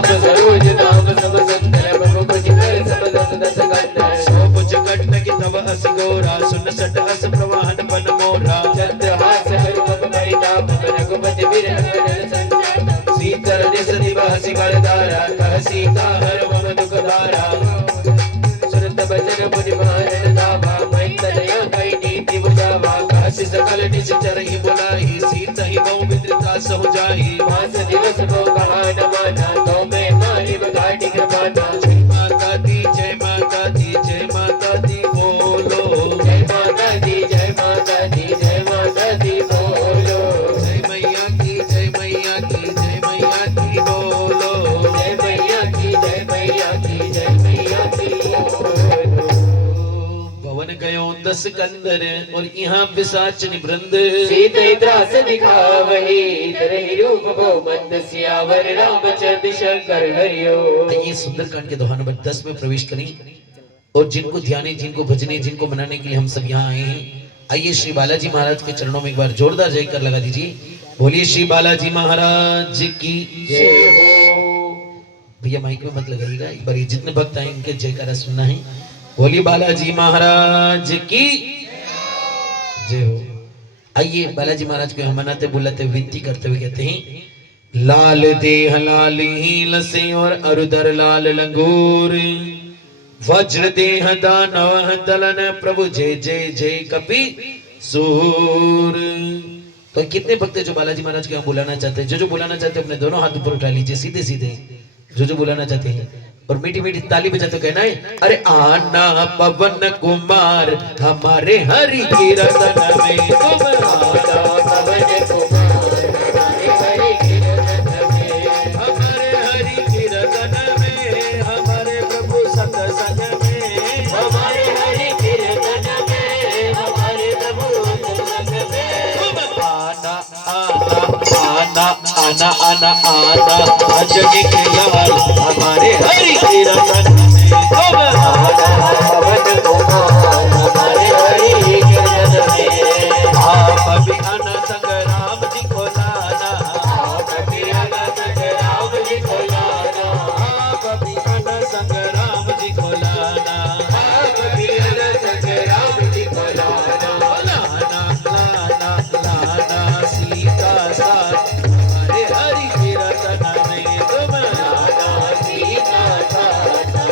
नाम सरोज नाम सब सुंदर बहु कुछ कर सब दस दस गंधर सो कुछ कटन की तव अस गोरा सुन सट अस प्रवाहन बन मोरा चंद्रहास हर मम परिताप रघुपति बिरहन संताप सीतर निस दिव हसी बलधारा कह सीता हर मम दुख धारा सुरत बचन मुनि मारन दावा मैतनया कई नीति बुझावा काशी सकल निश्चर ही बुलाई सीता ही बहु मित्रता सह जाई मास दिवस को कहा न माना तो मैं मारी बघाटी कृपाना जय माता दी जय माता दी जय माता दी बोलो जय माता दी जय माता दी जय माता दी बोलो जय मैया की जय मैया की जय मैया की बोलो जय मैया की जय मैया की जय मैया की बोलो भवन गयो 10 कंदर और यहाँ पिशाचनी वृंद सीते त्रास दिखावही तरहि रूप वो मंद सियावर रामचंद्र शंकर हरिओ। ये सुंदरकांड के दोहा नंबर 10 में प्रवेश करें और जिनको ध्याने जिनको भजने जिनको मनाने के लिए हम सब यहाँ आए हैं आइए श्री बालाजी महाराज के चरणों में एक बार जोरदार जयकार लगा दीजिए। बोलिए श्री बालाजी महाराज की जय हो। भैया माइक में मत लगाइएगा एक बार ये जितने भक्त आए इनके जयकारा सुनना है। बोलिए बालाजी महाराज की जय हो। आइए बालाजी महाराज को हम मनाते बुलाते विनती करते हुए कहते हैं लाल देह लाल हील से और अरुदर लाल लंगूर वज्र देह दानव दलन प्रभु जय जय जय कपि सूर। तो कितने भक्त जो बालाजी महाराज को हम बुलाना चाहते हैं जो बुलाना चाहते हैं अपने दोनों हाथ ऊपर उठा लीजिए सीधे सीधे जो बुलाना चाहते हैं और मीठी मीठी ताली बजाते कहना है अरे आना पवन कुमार हमारे हरि की रतन में तुम आना पवन कुमार हमारे हरि की रतन में हमारे हरि की रतन में हमारे प्रभु सत्संग में हमारे हरि की रतन में हमारे प्रभु सत्संग में आना आना आना आना आना अजनी के लाल हमारे हरि की रतन में आना पवन कुमार हमारे हरि की रतन में आप भी आना संग राम जी को लाना आप भी आना संग राम जी को लाना आप भी आना संग राम जी को लाना आप भी आना संग राम जी को लाना लाना लाना लाना सीता साथ हमारे हरि की रतन में तुम लाना सीता साथ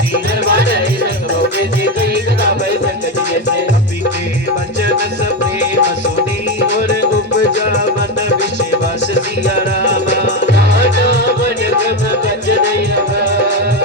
बिहारी निर्वाण रही संगमों के से कई कथा भय संकट जैसे कवि के वचन सब प्रेम सुनी और उपजा मन विश्वास सिया रामा नाना मन क्रम बचन यह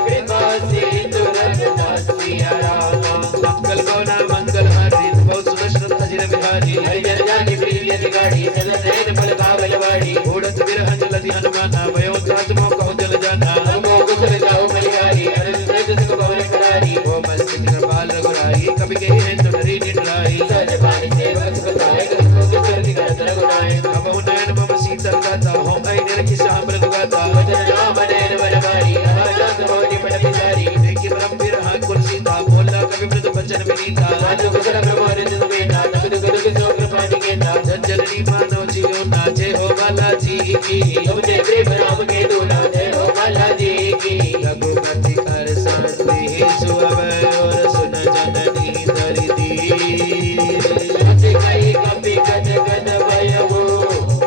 कृपा से तुरंत दास सिया रामा मंगल गौना मंगल हारी बहुत सुदर्शन अजिर बिहारी हरिजन जाति प्रिय गाड़ी सदन फल कावल वाड़ी उड़त बिरहन लति हनुमाना भयो जात मो कहो जल जाना हमको कुशल जाओ मलिहारी अरज सज सुख भवन करारी ओ मस्जिद कृपाल रघुराई कवि के हैं तो डरी निडराई सहज पानी सेवक सुख सहायक को किशोर की कर गुनाए अब नयन मम शीतल गाता हो ऐ निरखि साम्रत गाता वचन राम नयन वनवारी अहजात मोहि पट पिसारी देखि परम बिरहा कुलसी था बोला कवि मृत बचन विनीता साधु कुशल प्रभु हरिजन बेटा नकुद गुरु किशोर कृपा निकेता जननी मानव जियो नाचे हो बालाजी की तुमने प्रेम राम के दूना जय हो बालाजी की रघुपति कर शांति सुअव और सुन जननी धरती कई कपि गज गज भयवो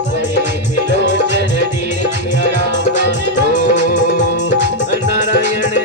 वही विलोचन नीर सिया राम ओ नारायण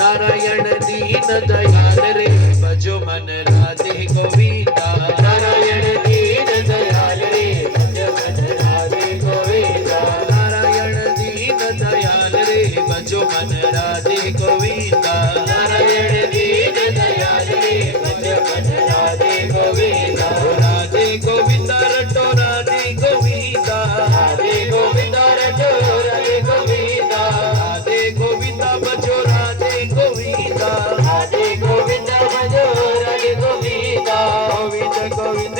नारायण दीन दयाल रे बजो मन राधे गोविंदा नारायण दीन दयाल रे भज मन राधे गोविंदा नारायण दीन दयाल रे बजो मन राधे गोविंदा नारायण दीन दयाल रे भज मन राधे गोविंदा राधे गोविंदा रटो राधे गोविंदा राधे गोविंदा रटो राधे गोविंदा राधे गोविंदा बजो राधे गोविंदा राधे गोविंदा भजो राधे गोविंदा गोविंद गोविंद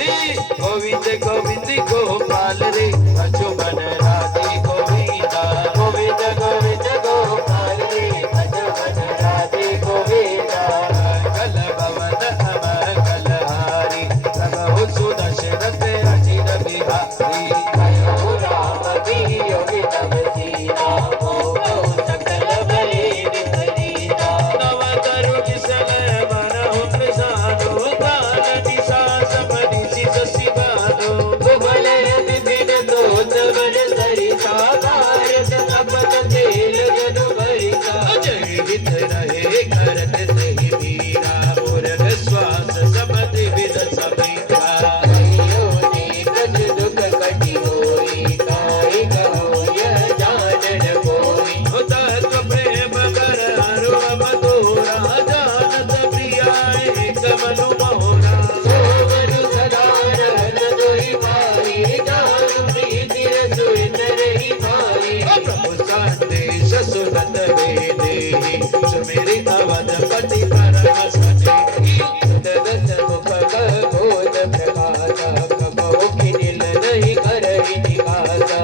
गोविंद गोविंद गोपाल रे बजो मन राधे गोविंदा गोविंद गोविंद गोपाल रे भज मन राधे गोविंदा कल भवन अमंगल हारी प्रभु सुदशरथ अजिर बिहारी भयो राम वियोगी तब सीता मोह सकल बलि विपरीता नव तरु किसल मन प्रसादो दान दिशा समनि शिशि गानो कुबलय विपिन दोत वर सरिता भारत तपत तेल जदु भरिता जय हित रहे करत सही मीरा और श्वास समति विद समीरा कहियो ने कछ दुख कटि होई काई कहो यह जानन कोई तत्व प्रेम कर हरो मधुरा जानत प्रियाए कमनु मोरा सोवरु सदा रहन दोई पाई जान प्रीति रसुन रही पाई प्रभु संदेश सुनत वेदे सुमेरी अवध पति परम सने दस मुख बोध प्रकाशा कहो कि नील नहीं करहि निकासा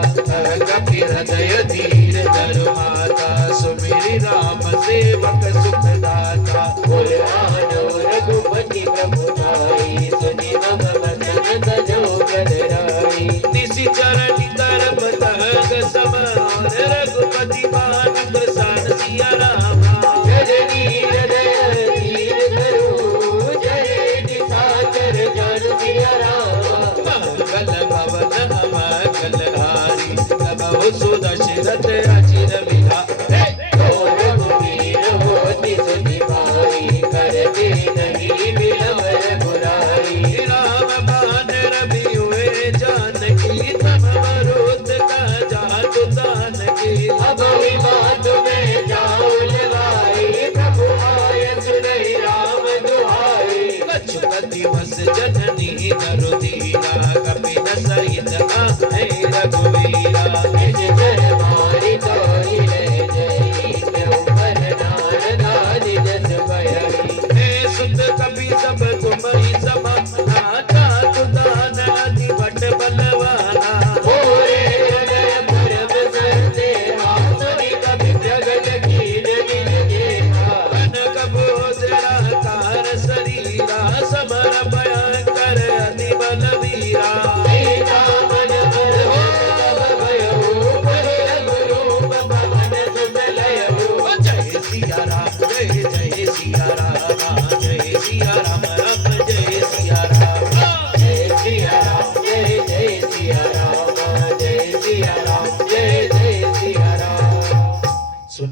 कपि हृदय धीर धरु माता सुमेरी राम सेवक सुख दाता बोल आनो रघुपति प्रभु ताई सुनि मम वचन तजो गदराई निशि चरण तरफ तहग सम और रघुपति मान प्रसाद सिया रामा जननी हृदय धीर धरु जय निशाचर जान सिया रामा मंगल भवन अमंगल हारी प्रभु सुदशरथ अजिर बिहारी रघुवीर होति सुनि पाई करते नहीं बिलम बुराई राम बान रवि हुए जानकी तम मरुत का जातु दान की अब हुई बात में जाऊं लगाई प्रभु आय सुनहि राम दुहाई कछुपति वस जननी नरुधीरा कपिन सहित आए रघुवीरा निज जय मारी तो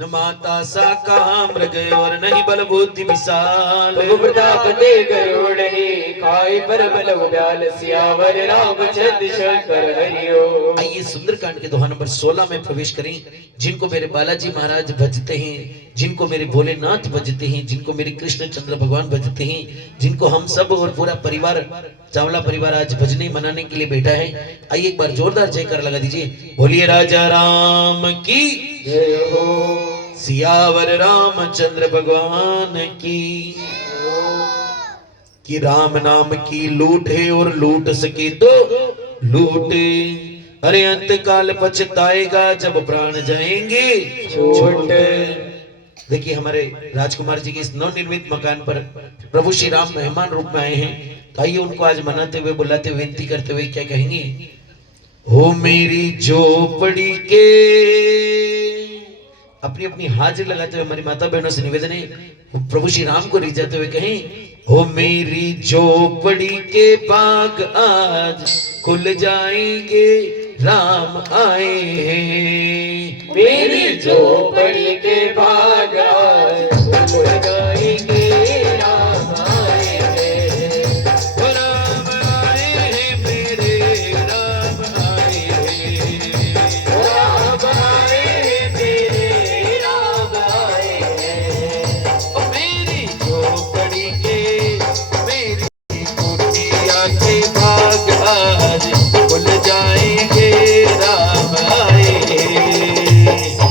न माता सा कहा मृग और नहीं बल बुद्धि विशाल। प्रभु प्रताप ते गरुड़ ही खाए पर बल ब्याल सियावर रामचंद्र शंकर हरिओ। आइए सुंदरकांड के दोहा नंबर 16 में प्रवेश करें। जिनको मेरे बालाजी महाराज भजते हैं, जिनको मेरे भोलेनाथ भजते हैं, जिनको मेरे कृष्ण चंद्र भगवान भजते हैं, जिनको हम सब और पूरा परिवार चावला परिवार आज भजने मनाने के लिए बैठा है, आइए एक बार जोरदार जयकार लगा दीजिए। बोलिए राजा राम की जय हो। सियावर रामचंद्र भगवान की। कि राम नाम की लूट है और लूट सके तो लूटे, अरे अंत काल पछताएगा जब प्राण जाएंगे छूट। देखिए हमारे राजकुमार जी के इस नवनिर्मित मकान पर प्रभु श्री राम मेहमान रूप में आए हैं, तो आइए उनको आज मनाते हुए बुलाते हुए विनती करते हुए क्या कहेंगे। हो मेरी झोपड़ी के, अपनी अपनी हाजिर लगाते हुए हमारी माता बहनों से निवेदन है, प्रभु श्री राम को रिझाते हुए कहें। हो मेरी झोपड़ी के बाग आज खुल जाएंगे राम आए हैं। मेरी झोपड़ी के बाग आज खुल जाएंगे राम आए हैं। राम आए हैं मेरे राम आए हैं। राम आए हैं मेरे राम आए हैं। मेरी झोपड़ी के मेरी कुटिया के बाग आज खुल जाएंगे राम आए हैं।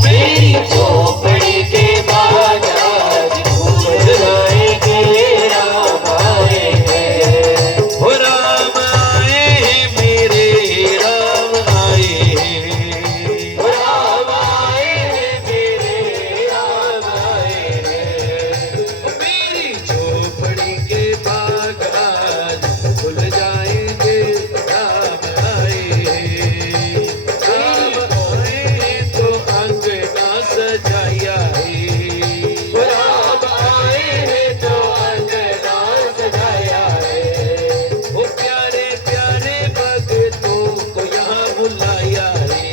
मेरी झोपड़ी के बाग आज खुल जाएंगे राम आए हैं। हो राम आए हैं मेरे राम आए हैं। राम आए हैं मेरे राम आए हैं। मेरी झोपड़ी के बाग आज खुल जाएंगे राम आए हैं। राम आए हैं तो अंगना सजाया है। राम आए हैं तो अंगना सजाया है। वो प्यारे प्यारे भक्तों को यहाँ बुलाया है।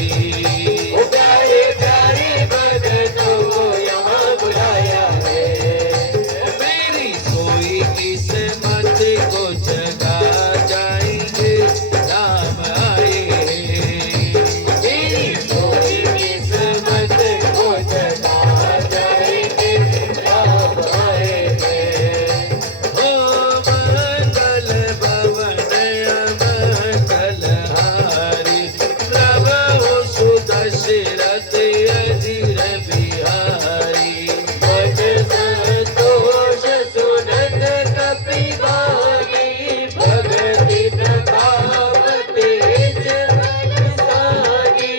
वो प्यारे प्यारे भक्तों को यहाँ बुलाया है। मेरी सोई किस मत को जगा जाएंगे राम आए हैं। मेरी सोई किस्मत को जगा जाएंगे राम आए हैं। ओ मंगल भवन मंगल हारी, प्रभु सुदशरथ अजीर बिहारी। मन संतोष सुनत कपिवानी, भगति प्रताप तेज बलशाली।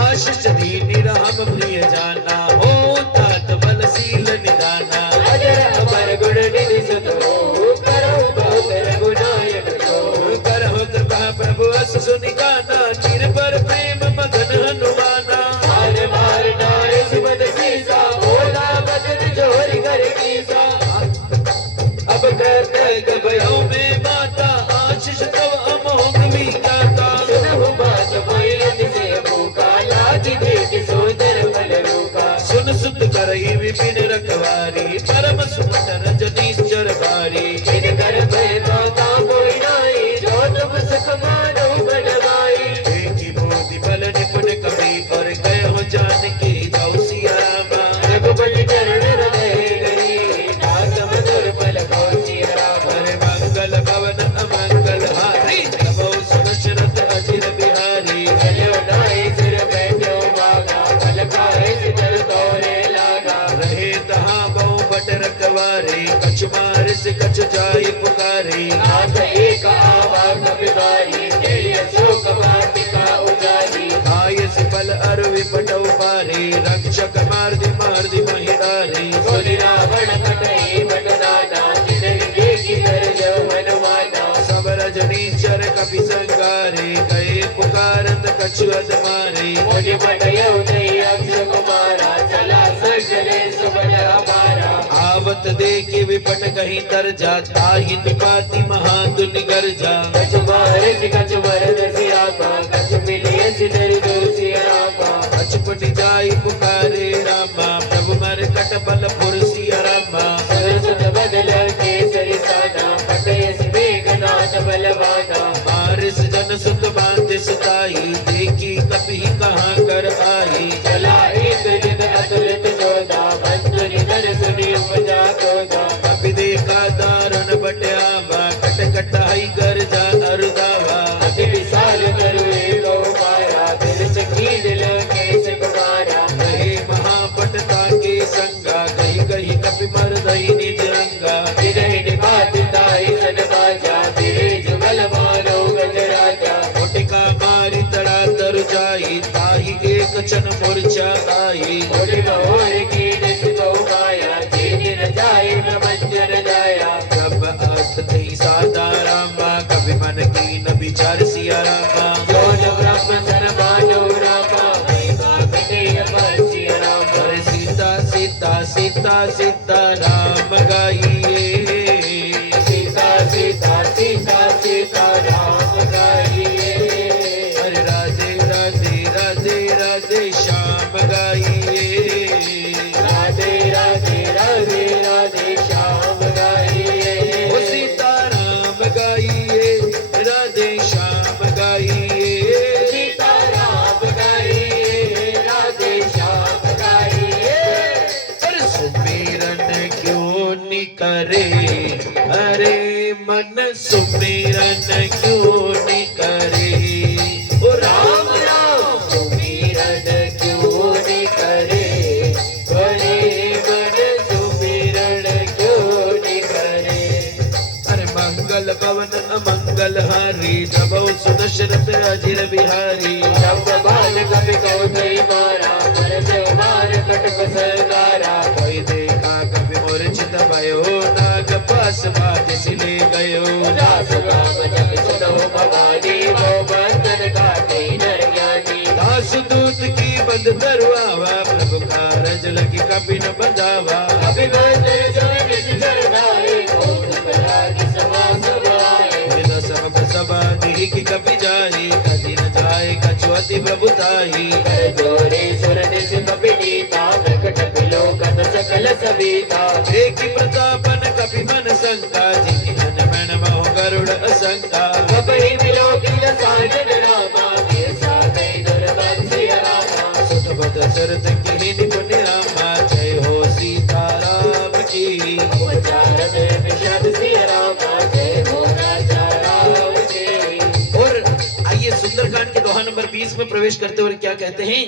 आशीष दीनी राम प्रिय जाना, हो तात बलशील निदाना। अजर अमर गुण निधि सुत हो, करो बहुत रघुनायक को। करहु कृपा प्रभु अस सुनि गाना, निर्भर प्रेम मगन हनुमाना। हार मार नारे सुबद सीसा, भोला बचन जोरी कर कीसा। अब कहते भयो में माता, आशीष तव अमोघ विधाता। सुनहु बात कोई से भूखा, लाज देख सोदर बल रूखा। सुन सुत करई विपिन रखवारी, परम सुमन रजनीश्वर भारी। जिन कर भय माता कोई नाई, जो तुम सुख मानो बनवाई। एक मोति बल निपुण कवि, और कहो जानकी जाऊ सिया रामा। रघुपति चरण हृदय गरी, नाथ मधुर पल कौशि राम। हरे मंगल भवन अमंगल हारी, प्रभु सुदशरथ अजिर बिहारी। चलो नाई सिर बैठो बागा, फल खाए सितर तोरे लागा। रहे तहाँ बहु बट रखवारे, कछु मार से कछु जाय पुकारे। नाथ एक आवा कपिवारी, जय शोक वाटिका उजारी। आयस बल अरु विपटौ पारे, रक्षक मार्दि महिदारे। बोली रावण कटई बटनाना, जिन्हें देखी कर जो हनुमाना। सब रजनीचर कपि संगारे, गए पुकारत कछु अध मारे। मुझे बटयौ नहीं अक्षय कुमारा, चला सकले सुबह हमारा। आवत देखे विपट कहीं तर जा, ताहि निपाति महातुल गर्जा। कछु मारे कछु मरद सियापा, कछु मिलिए सिदर दूर सियापा। अचपट जाई पुकारे रामा, मार कट बल पुरसी अरमा सरसुत बदल केसरी सादा पटयस मेघनाद बलवाना बारिश जन सुत बांध सुताई देखी कभी कहाँ कर आई चला इंद्रजित अतुलित जोधा बंधु निधन सुनी उपजा क्रोधा कभी देखा दारुण बट्यावा कट कटाई कर जा अरुदावा अति विशाल करुए गौ माया दिल चकी दिल केस कुमारा रहे महापटता के संगा कही कही कपि मर दही निज रंगा विरह निपात ताई सन बाजा तेरे जुगल मानो गजराजा मोटिका मारी तड़ा तर जाई ताही एक चन मूर्छा आई मोटी महोर की नस गौ माया जीत न जाए प्रपंचन जाया कब आस थी सादा रामा कभी मन की न विचार सिया रामा जो जो ब्रह्म सर्वानो रामा महिमा कटे अपरसी रामा अरे सीता सीता सीता सीता राम गाइए सीता सीता सीता सीता राम गाइए अरे राधे राधे राधे राधे श्याम गाइए राधे राधे राधे राधे श्याम गाइए ओ सीता राम गाइए राधे श्याम गाइए सीता राम गाइए राधे श्याम गाइए पर सुमिरन क्यों नि करे अरे मन सुमिरन क्यों नि करे ओ राम राम सुमिरन क्यों नहीं करे करे मन सुमिरन क्यों नहीं करे अरे मंगल पवन अमंगल हारी जब सुदशरथ अजिर बिहारी जब बाल कवि कौतई मारा पर देव मार कटक सरदारा कोई देखा कभी मूर्छित भयो नाग पास बात सिले गयो दास राम जब सुनो भवानी वो बंधन काटे नर ज्ञानी दास दूत की बंद दरवावा प्रभु कारज लगी कभी न बंधावा अभिमंत्र जो किस चरणाए कौन पराग समा समाए वेद सबक सभा देहि की कभी जाए कभी न जाए कछुअति प्रभुताई कर जोरे सुर निस कपिनीता प्रकट बिलोकन सकल सविता एक प्रतापन कभी मन शंका जिनकी मन मन मोह गरुड़ असंका कपहि मिलो किल साजन रामा केसा कई दुर्बंसी रामा सुत बद शरत की निपुण रामा जय हो सीता राम की उच्चारण विशद सी रामा जय हो राजा राम की और आइए सुंदरकांड के दोहा नंबर 20 में प्रवेश करते हुए क्या कहते हैं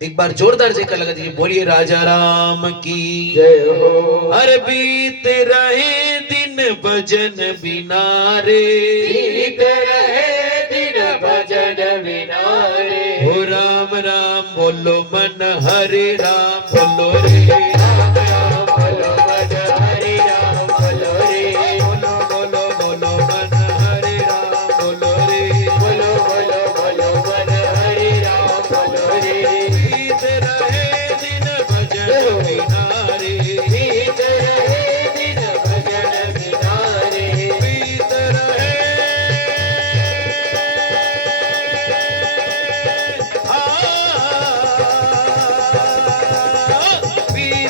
एक बार जोरदार जयकार लगा दीजिए बोलिए राजा राम की जय हो हर बीत रहे दिन भजन बिना रे बीत रहे दिन भजन बिना रे हो राम राम बोलो मन हरे राम बोलो रे राम राम बोलो मन हरि राम बोलो रे बोलो बोलो बोलो मन हरे राम बोलो रे बोलो बोलो बोलो मन हरि राम बोलो रे बीत रहे दिन भजन बिना रे बीत रहे दिन भजन बिना रे बीत रहे बीत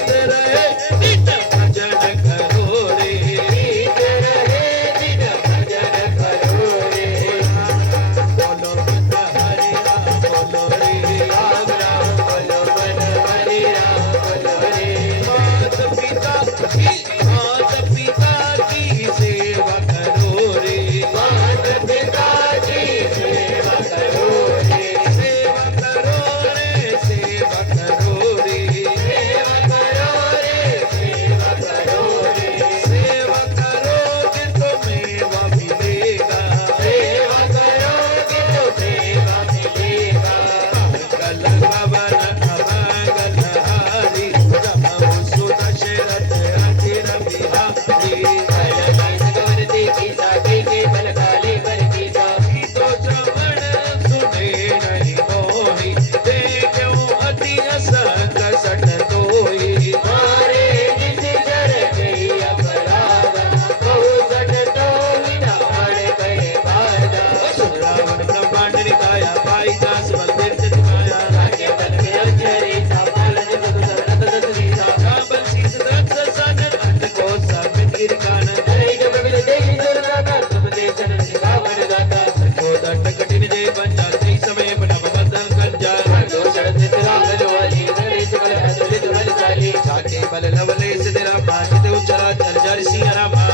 बल लवले सिद्धि रामा जित उचरा चर जर सिया रामा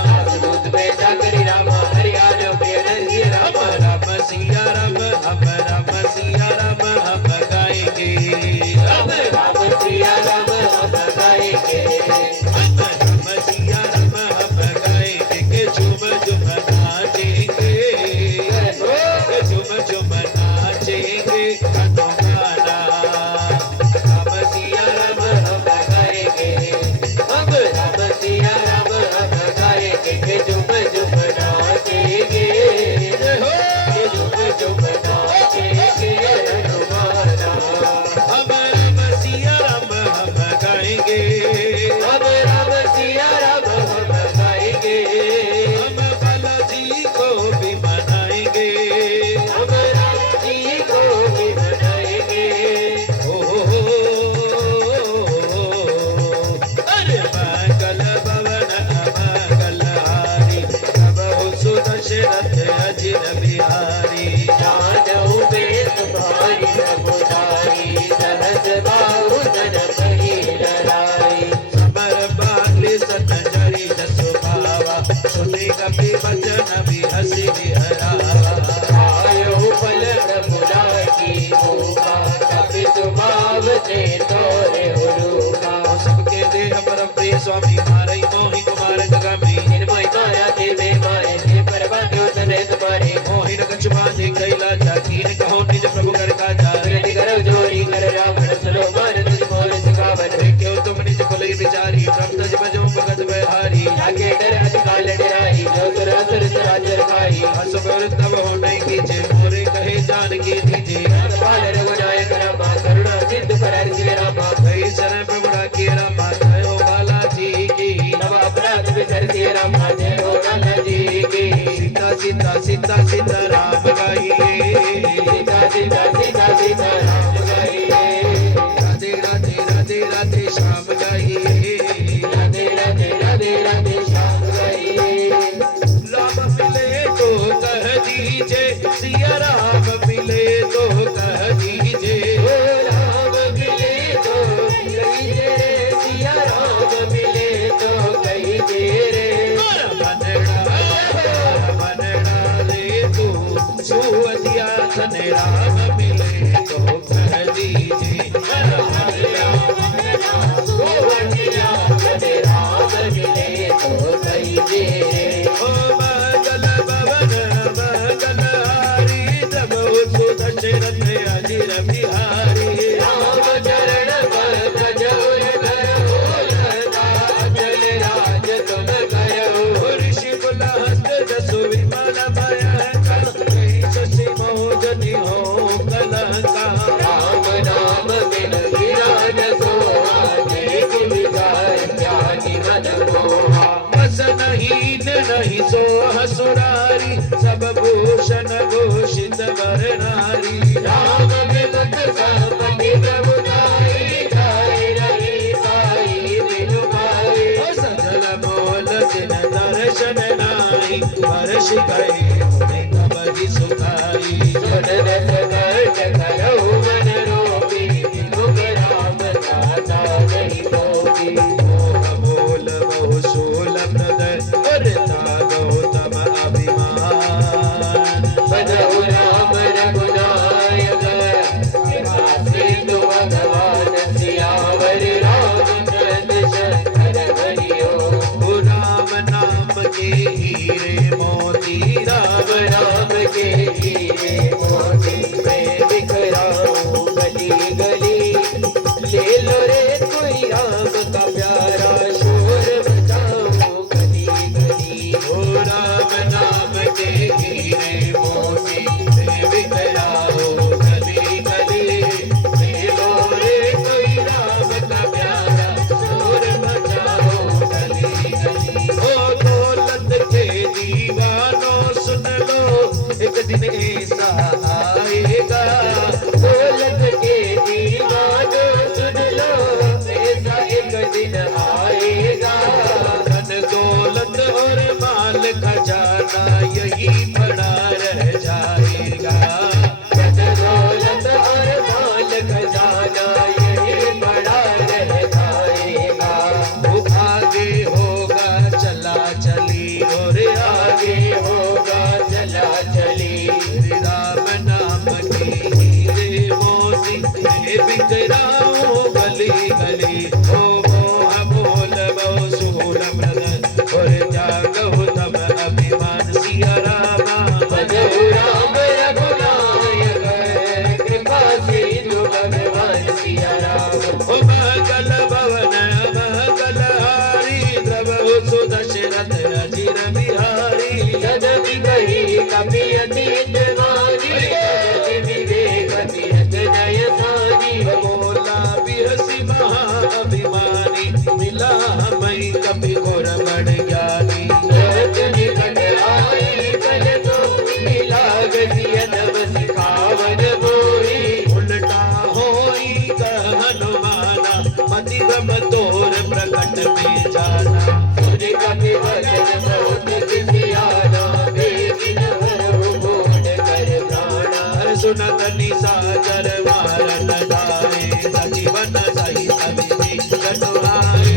दूत बेटा करी रामा हरियाणा प्रिय नरसिंह हम रामा राम सिया राम हम राम सिया राम हम गाएंगे राम राम सिया राम हम गाएंगे हम राम सिया राम हम गाएंगे के झूम झूम नाचेंगे के झूम झूम नाचेंगे गाना राम सिया राम हम गाएंगे हम राम सिया राम हम गाएंगे के झूम झूम नाचेंगे हो के झूम झूम नाचेंगे हनुमाना हम राम सिया राम हम गाएंगे हम राम सिया राम हम गाएंगे हम बालाजी को भी मनाएंगे हम राम जी को भी मनाएंगे अरे मंगल भवन अमंगल हारी प्रभु सुदशरथ अजिर बिहारी जादव बेत भारी प्रभुधारी सहज बाहु धन कही डराई समर बाली सत जरी जसु भावा सुनि कपि वचन भी हसी हरावा आयो फल प्रभुदा की भूखा कपि स्वभाव ते तोरे हुरूखा सबके देह पर प्रिय स्वामी मारई मोहि कुमार जगमी निर्मय माया देवे मारे ते परवाक्यो तने तुम्हारे मोहि रकछ बांधे कैला जाकीन कहो निज प्रभु कर काजा विनती करो जोरी कर रावण सलो मान तुझ मोर सिखावन क्यों तुम निज कुलई विचारी प्रभु तज बजो भगत बहारी जाके डर अतिकाल डराई जो सुर असुर राजर खाई असुर तब हो नहीं कीजे मोरे कहे जान की दीजे पाल रघुनायक रामा करुणा सिंधु करार शिव रामा गई शरण प्रभुड़ा की रामा जय हो बालाजी की नव अपराध विसर सिय रामा जय हो राधा जी की सीता सीता सीता सीता राम गाइए सीता सीता सीता सीता राम गाइए राधे राधे राधे राधे श्याम गाइए राधे राधे राधे राधे श्याम गाइए राम मिले तो कह दीजे सिया राम मिले तो कह दीजे ओ राम मिले तो कही तेरे सिया राम मिले तो कही तेरे मनड़ा रे तू सुअदिया धन राम मिले तो कह दीजे गोवटिया कदे राम मिले तो कही तेरे ओ मंगल भवन मंगल हारी तब सुदशरथ अजिर बिहारी राम चरण पर जौर करो लता चल राज तुम करो ऋषि कुल हस्त जसु विमल भय शशि मोजनि हो कलंका राम नाम बिन विराज सोहा देख विचार ज्ञानी मन मोहा बस नहीं सो हसुरारी सब भूषण भूषित वर नारी राम विमुख संपत्ति प्रभुताई जाय रही साई बिनु पाई सजल मोल दिन दर्शन नाई वर्ष गए तब ही सुखाई सुन दस कर्ज करो मन रोपी विमुख राम दाता नहीं पोपी मोह बोल बहु शूल प्रदय वरता गौतम अभिमान बधु राम रघुनायक कृपा सिंधु भगवान सियावर रामचंद्र शंकर हरिओ राम नाम के हीरे मोती राम कवि गुर बड़ ज्ञानी रतन कट आई कल तो मिला गसियन सिखावन बोई उल्टा होई हनुमाना मति ब्रह्म तोर प्रकट में जाना सुन कपि वचन बहुत किसियाना बेगिन हरहु बोल कर प्राणा सुनत निसाचर मारन धारे सजीवन सही सभी कटुआए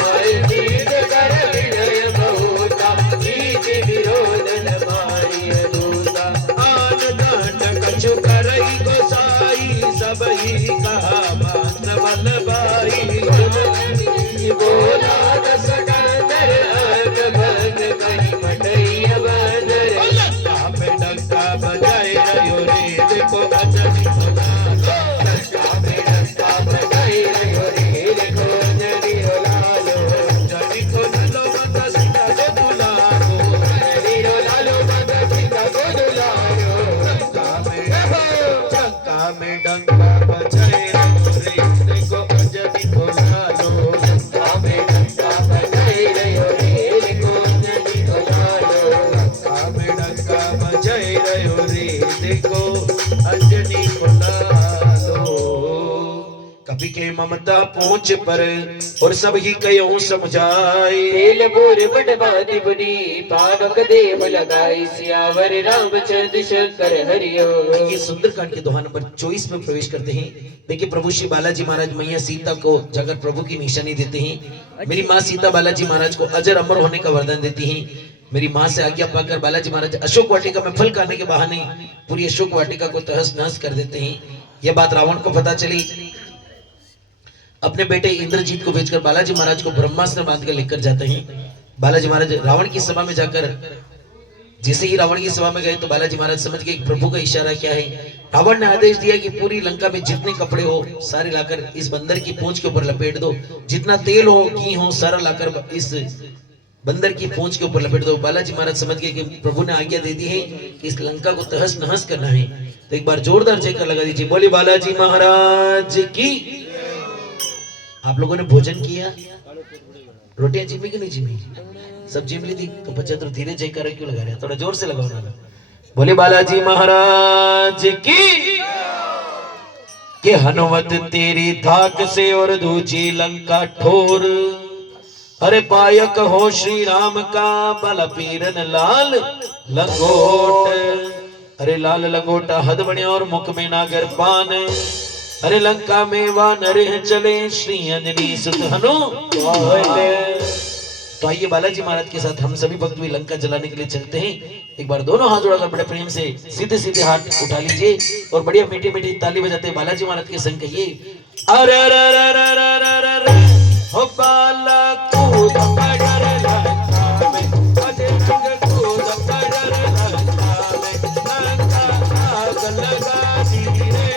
आय सीध कर विनय बहुता नीति विरोधन मारिय दूता आन दान कछु करई गोसाई सबही कहा मान बल बाई बोला दस कंदर अग भग कही मटैया बंदर डंका पे डंका बजाए रहो रे देखो अजब डंका पे डंका बजाई रहो रे देखो जनी हो लालो जनी को नलो बंदा सीता से दुलारो जनी हो लालो बंद सीता को दुलारो डंका में डंका बजाए रहो रे देखो अजब दुलारो डंका पे डंका बजाई रहो रे देखो जनी हो लालो डंका बजाए रहो रे देखो अंजनी को लालो कभी के ममता पहुंच पर और सब ही कयो समझाए तेल बोर बटबादी बुनी पावक देव लगाई सियावर रामचंद्र शंकर हरिओ ये सुंदरकांड के दोहा नंबर 24 में प्रवेश करते हैं। देखिए प्रभु श्री बालाजी महाराज मैया सीता को जाकर प्रभु की निशानी देते हैं। मेरी माँ सीता बालाजी महाराज को अजर अमर होने का वरदान देती हैं। मेरी माँ से आज्ञा पाकर बालाजी महाराज अशोक वाटिका में फल खाने के बहाने पूरी अशोक वाटिका को तहस नहस कर देते हैं। यह बात रावण को पता चली। अपने बेटे इंद्रजीत को भेजकर बालाजी महाराज को ब्रह्मास्त्र बांध कर लेकर जाते हैं। बालाजी महाराज रावण की सभा में जाकर जैसे ही रावण की सभा में गए तो बालाजी महाराज समझ गए प्रभु का इशारा क्या है। रावण ने आदेश दिया कि पूरी लंका में जितने कपड़े हो सारे लाकर इस बंदर की पूंछ के ऊपर लपेट दो, जितना तेल हो घी हो सारा लाकर इस बंदर की पूंछ के ऊपर लपेट दो। बालाजी महाराज समझ गए कि प्रभु ने आज्ञा दे दी है कि इस लंका को तहस नहस करना है। तो एक बार जोरदार जयकार लगा दीजिए, बोली बालाजी महाराज की। आप लोगों ने भोजन किया, रोटियां जिमी कि नहीं जिमी? सब जिम ली थी तो बच्चा तो धीरे जयकार क्यों लगा रहे हैं? थोड़ा जोर से लगाओ ना। बोले बालाजी महाराज की। कि हनुमत तेरी धाक से और दूजी लंका ठोर, अरे पायक हो श्री राम का बल पीरन लाल लंगोट। अरे लाल लंगोटा हद बने और मुख में नागर पान, अरे लंका में वानर चले श्री अंजनी सुत हनुमान। तो आइए बालाजी महाराज के साथ हम सभी भक्त भी लंका जलाने के लिए चलते हैं। एक बार दोनों हाथ जोड़कर बड़े प्रेम से सीधे सीधे हाथ उठा लीजिए और बढ़िया मीठी मीठी ताली बजाते बालाजी महाराज के संग कहिए, अरे अरे अरे अरे अरे अरे हो बाला कूद पड़र लंका में, बजरंग कूद पड़र लंका में, लंका आग लगा दी रे।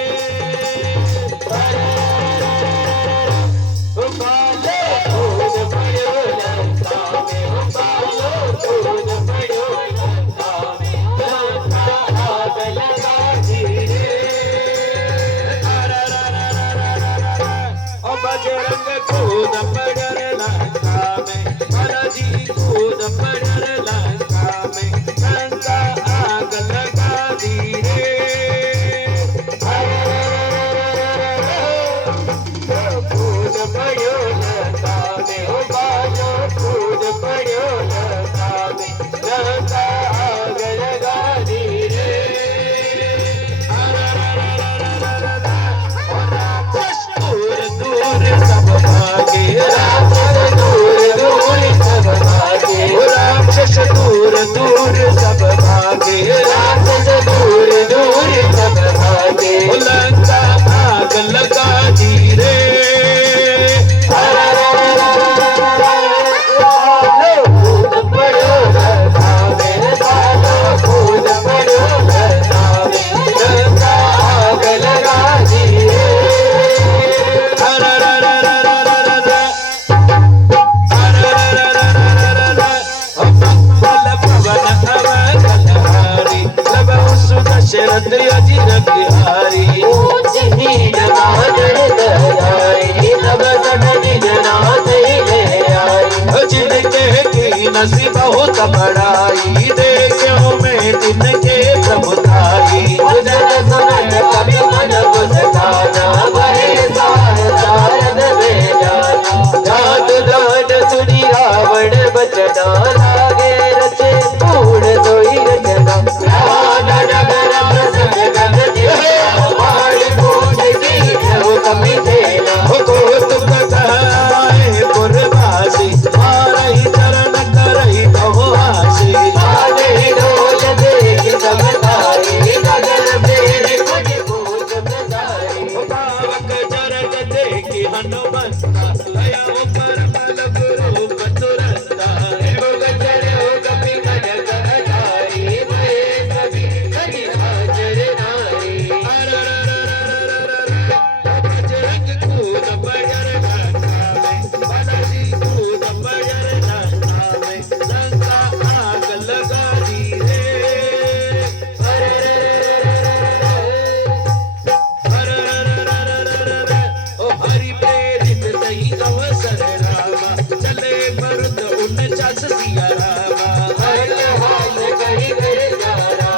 हो बाला कूद पड़र लंका में, हो बाला कूद पड़र लंका में, लंका आग लगा दी रे। अरे अरे अरे अरे ओ बजरंग कूद पड़र लंका में, बालाजी कूद पड़र लंका में, लंका आग लगा दी रे। कूद पड़ो लंका में, हो बालो कूद पड़ो लंका में, लंका आग लगा दी रे। दूर दूर सब भागे बड़ाई देशों में तिनके प्रभुताई जन सुनत कवि मन मुस्काना बहे शारद में जाना जात दान सुनी रावण बचना लागे रचे पूर्ण सोई रचना रावण नगर प्रसन्न गग जिया वाणी पूज की हो कवि देना को तुक कहाए पुरवासी मारही चरण करही बहुआसी आने डोल देख सब तारी नगर मेरे कुछ पूज बजारी पावक जरग देखी हनुमंता दया परमल गुरु तुरंता युग चढ़ो कपि कनक अधारी भय सभी कनि हाजर नारी बजरंग कूद बजर लंका में बालाजी कूद बजर लंका में लंका आग लगा दी रे ओ हरि प्रेरित दही अवसर रामा चले मरुद 49 सिया रामा हर हाल कहि कर जाना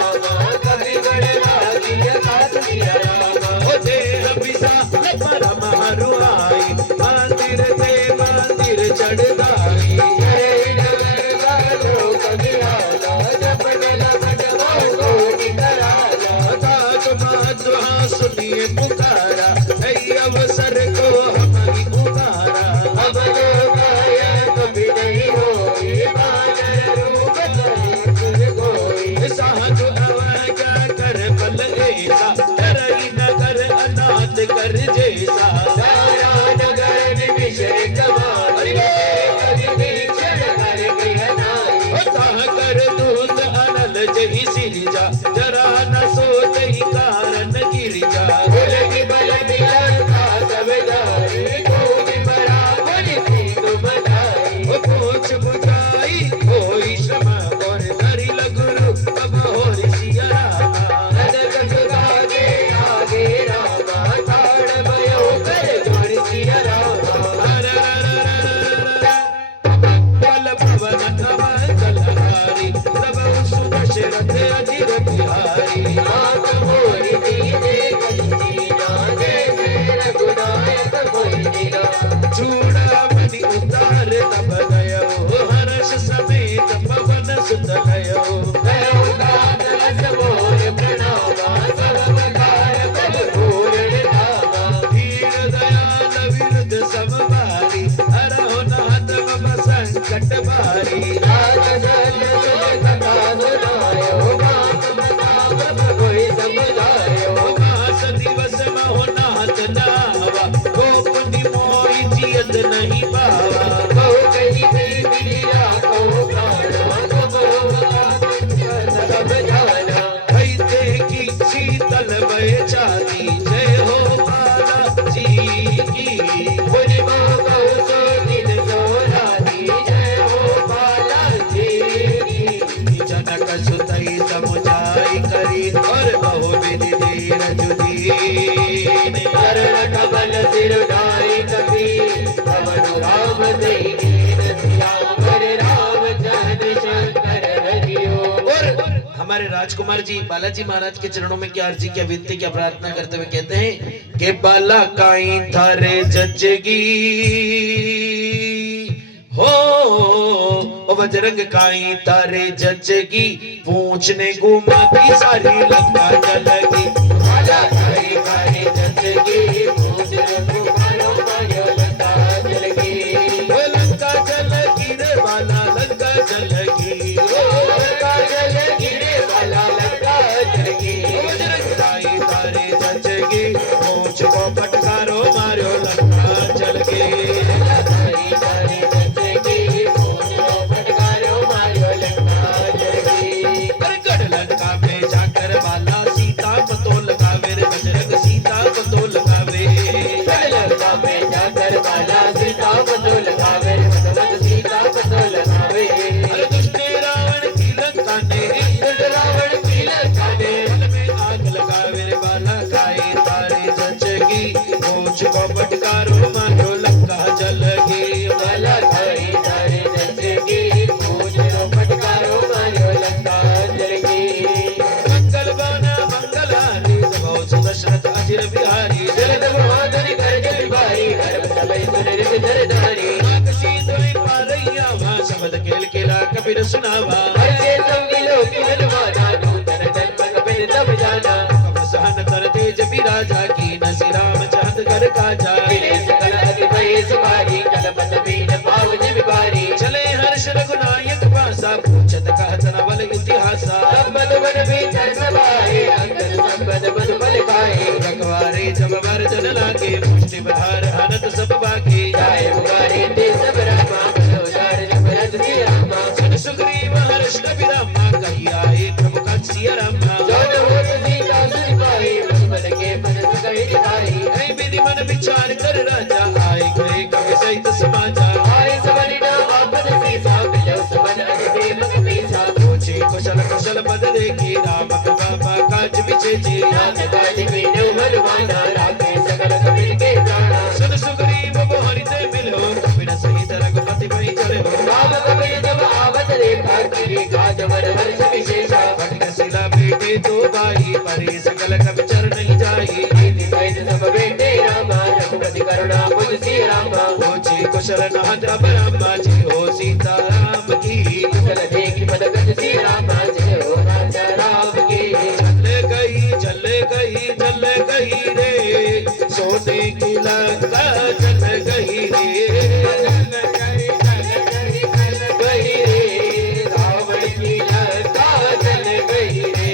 कवि बड़ भागी अकाश सिया रामा ओ देह विशाल परम हरुआई मंदिर ते मंदिर चढ़दाई जय नगर गालो कवि आला जपन लगन कोटि कराला ताक माधुआ सुनिए पुकारा ऐ अवसर को हमारी पुकारा अब लोग आया कभी नहीं होई बानर रूप धरि फिर गोई साधु अवज्ञा कर बल ऐसा डरई नगर अनाथ कर जैसा सारा नगर निमिषे कमाई कवि भीषण कर गया नाई ताह कर दूत अनल जही सिरजा जरा न सोच ही कारण गिरजा बोलगी बल मिलता सब जारी कोई बराबर सिंधु बनाई पूछ बुझाई कोई श्रम और धरी गुरु अब होर सिया रामा नदक सुगागे आगे रामा ठाड़ भयो कर जोर सिया रामा बल भवन अमंगल हारी प्रभु सुदशरथ अजिर बिहारी आंख मोरी दीने गंजी नागे से रघुनायक कोई निरा चूड़ामणि उतार तब गयो हर्ष समेत पवन सुत गयो भयो दात रस मोर प्रणामा सब प्रकार बल पूर्ण धामा धीर दयाल विरुद्ध समबारी हरहु नाथ मम संकट बारी राज जल तुझ कथा सुनायो बात बता सब कोई समझायो मास दिवस महो नाथ नावा गोपनि मोहि जियत नहीं पावा बहु कही कही मिलिया को प्राणा को सब जाना कैते की शीतल भय छाती जय हो बाला जी की बोली माँ बहु सो दिन सोरानी जय हो बालाजी की जनक सुतई समुझाई करी और बहु विधि धीर जुदीन चरण कमल सिर उठाई कपि पवन राम दई दीन सिया कर राम जन शंकर हरिओ और हमारे राजकुमार जी बालाजी महाराज के चरणों में क्या अर्जी क्या विनती क्या प्रार्थना करते हुए कहते हैं कि बाला काई थारे जजगी हो ओ बजरंग काई तारे जजगी पूछने घुमाती सारी लंका जलगी बाला काई काई जचगी पूज पुकारो मायो लता जलगी ओ लंका जलगी रे बाला लंका जलगी ओ लंका जलगी रे बाला लंका जलगी ओ बजरंग काई तारे जजगी पूछ को फटकारो मारो लंका जलगी बाला काई काई जचगी पूज फटकारो मायो लंका जलगी गढ़ लंका में जाकर बाला सीता को तो लगावे रे बजरंग सीता को तो लगावे लंका में जाकर बाला सीता को तो लगावे भगवत सीता को तो लगावे अरे दुष्ट रावण की लंका ने दुष्ट रावण की लंका ने मन में आग लगावे रे बाला काई तारे जचगी पूछ को फटकारो मारो लंका जलगी बाला काई तारे जचगी पूज फटकारो कबीर सुनावा हर्षे संगी लोकी हनुमाना नूतन जन्म कपिल तब जाना कब सहन तर तेज विराजा की नसी राम चाहत कर काजा मिले सकल अति भय सुभारी कलपत बीन पाव जिम बारी चले हर्ष रघुनायक पासा पूछत कहत न बल इतिहासा संबद बन भीतर सभाए अंतर संबद बन बल पाए रखवारे जब वर्जन लागे मुष्टि बधार हनत सब बागे जाए उगारे ते सब रामा मनोदार जपरत सिया रामा सन सुग्रीव हर्ष कपि रामा कही आए प्रभु का सिया रामा जो न होत सीता सुनि पाए मन बल के मन सकहि दिखाई ऐ विधि मन विचार कर राजा आए गए कवि सहित समाजा आए सबनि नाम आपद सीसा मिलो सबन अति प्रेम पीसा पूछे कुशल कुशल पद देखी राम बाबा काज विचेची नाथ काज बीनो हनुमाना राखे सकल कपिल के प्राणा सन सुग्रीव हरित मिलो कपिल सहित रघुपति भई चले राम कपिल जब आवत रेखा गिरी काज वर हर्ष विशेषा कटक शिला बेटे तो भाई परे सकल कवि चर नहीं जाई नीति सहित सब बेटे रामा रघुपति करुणा बुझ सिया रामा पूछे कुशल नाथ अब रामा जी हो सीता राम की कुशल देख पद गज सिया रामा जय हो राजा राम की चल गई रे सोने की लंका चल गई रे गई रे रावण की लंका चल गई रे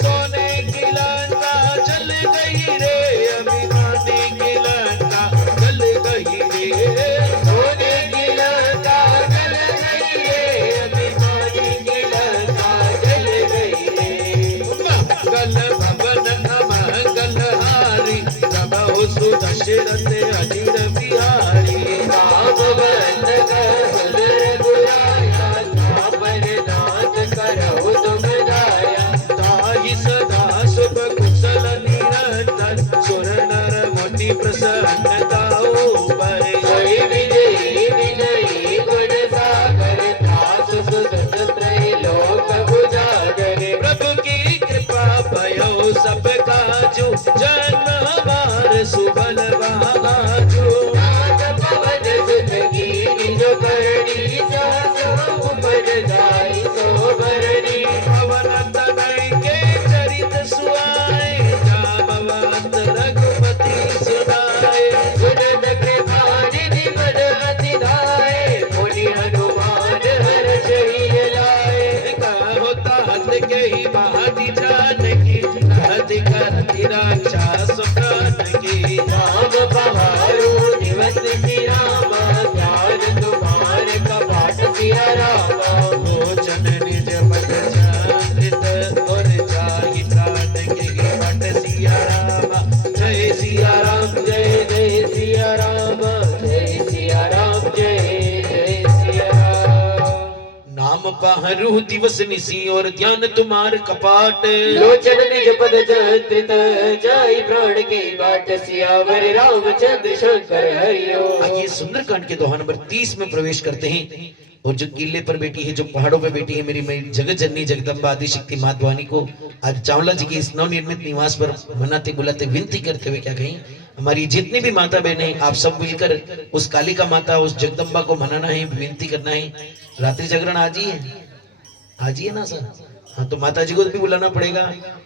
सोने की लंका चल गई रे अभिमानी की लंका चल गई रे सोने की लंका चल गई रे अभिमानी की लंका चल गई रे मंगल भवन अमंगल हारी रहो सुदशरथ अजीर बिहारी राम बंद कर रघुराया थापर नाथ करहु तुम दाया ताहि सदा शुभ कुशल निरंतर सुर नर मुनि प्रसन्नता बरे सोई विजयी विनयी गुण सागर त्रास सुदत त्रैलोक उजागर प्रभु की कृपा भयो सब काजू जन्म हमार सुबल बाजू नाथ पवन सुत कीनी जो करनी सहस उपज जाई सो भरनी पवन तनय के चरित सुआए जामवंत रघुपति सुनाए सुनत कृपानिधि मन अति धाये मुनि हनुमान हर्ष ही लाए कहो तात के ही महति जानकी रहति करति रक्षा सुखान की राम बहारू दिवस श्री रामा ध्यान तुम्हार कपाट सिया रामा भोजन निज पद चांद्रित और जाहि प्राण के पट सिया राम जय सिया राम जय जय सिया राम जय सिया राम जय जय सिया राम नाम पहरू दिवस निसी और ध्यान तुम्हार कपाट लोचन निज पद चित जाई प्राण की बाट सियावर रामचंद्र शंकर हरिओ आइए सुंदरकांड के दोहा नंबर 30 में प्रवेश करते हैं। और जो किले पर बैठी है, जो पहाड़ों पर बैठी है, मेरी जगत जननी जगदम्बा आदि शक्ति माँ भवानी को आज चावला जी के इस नवनिर्मित निवास पर मनाते बुलाते विनती करते हुए क्या कहीं, हमारी जितनी भी माता बहने आप सब मिलकर उस कालिका माता उस जगदम्बा को मनाना है, विनती करना है। रात्रि जागरण आज ही है ना सर? हाँ, तो माता जी को भी बुलाना पड़ेगा,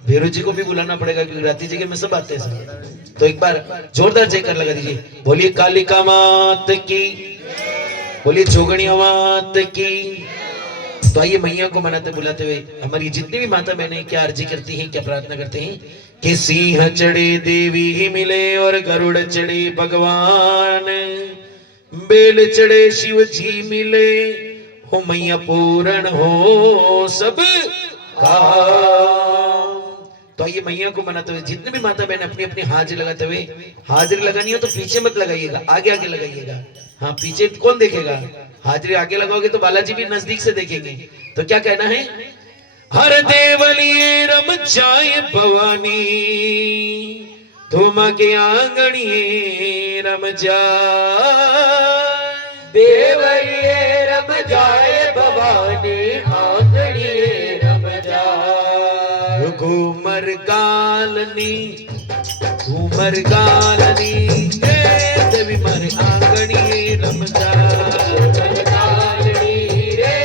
भैरव जी को भी बुलाना पड़ेगा, क्योंकि रात्रि जगह में सब आते हैं सर। तो एक बार जोरदार जयकार लगा दीजिए, बोलिए कालिका मात की, बोलिए जोगणिया मात की। तो आइए मैया को मनाते बुलाते हुए हमारी जितनी भी माता बहने क्या अर्जी करती हैं, क्या प्रार्थना करते हैं कि सिंह चढ़े देवी ही मिले और गरुड़ चढ़े भगवान, बेल चढ़े शिव जी मिले, हो मैया पूर्ण हो सब काम। तो आइए मैया को मनाते हुए जितने भी माता बहन अपनी अपनी हाजिरी लगाते हुए, हाजिरी लगानी हो तो पीछे मत लगाइएगा, आगे आगे लगाइएगा। हाँ, पीछे कौन देखेगा? हाजिरी आगे लगाओगे तो बालाजी भी नजदीक से देखेंगे। तो क्या कहना है, हर देवलिए रम जाए भवानी, धूमा के आंगणिए रम जाए, देवरिए रम जाए भवानी, आंगणिए रम जाए। घूमर गालनी, घूमर गालनी, देवी मर आंगणिए रम जाए, घूमर गालनी रे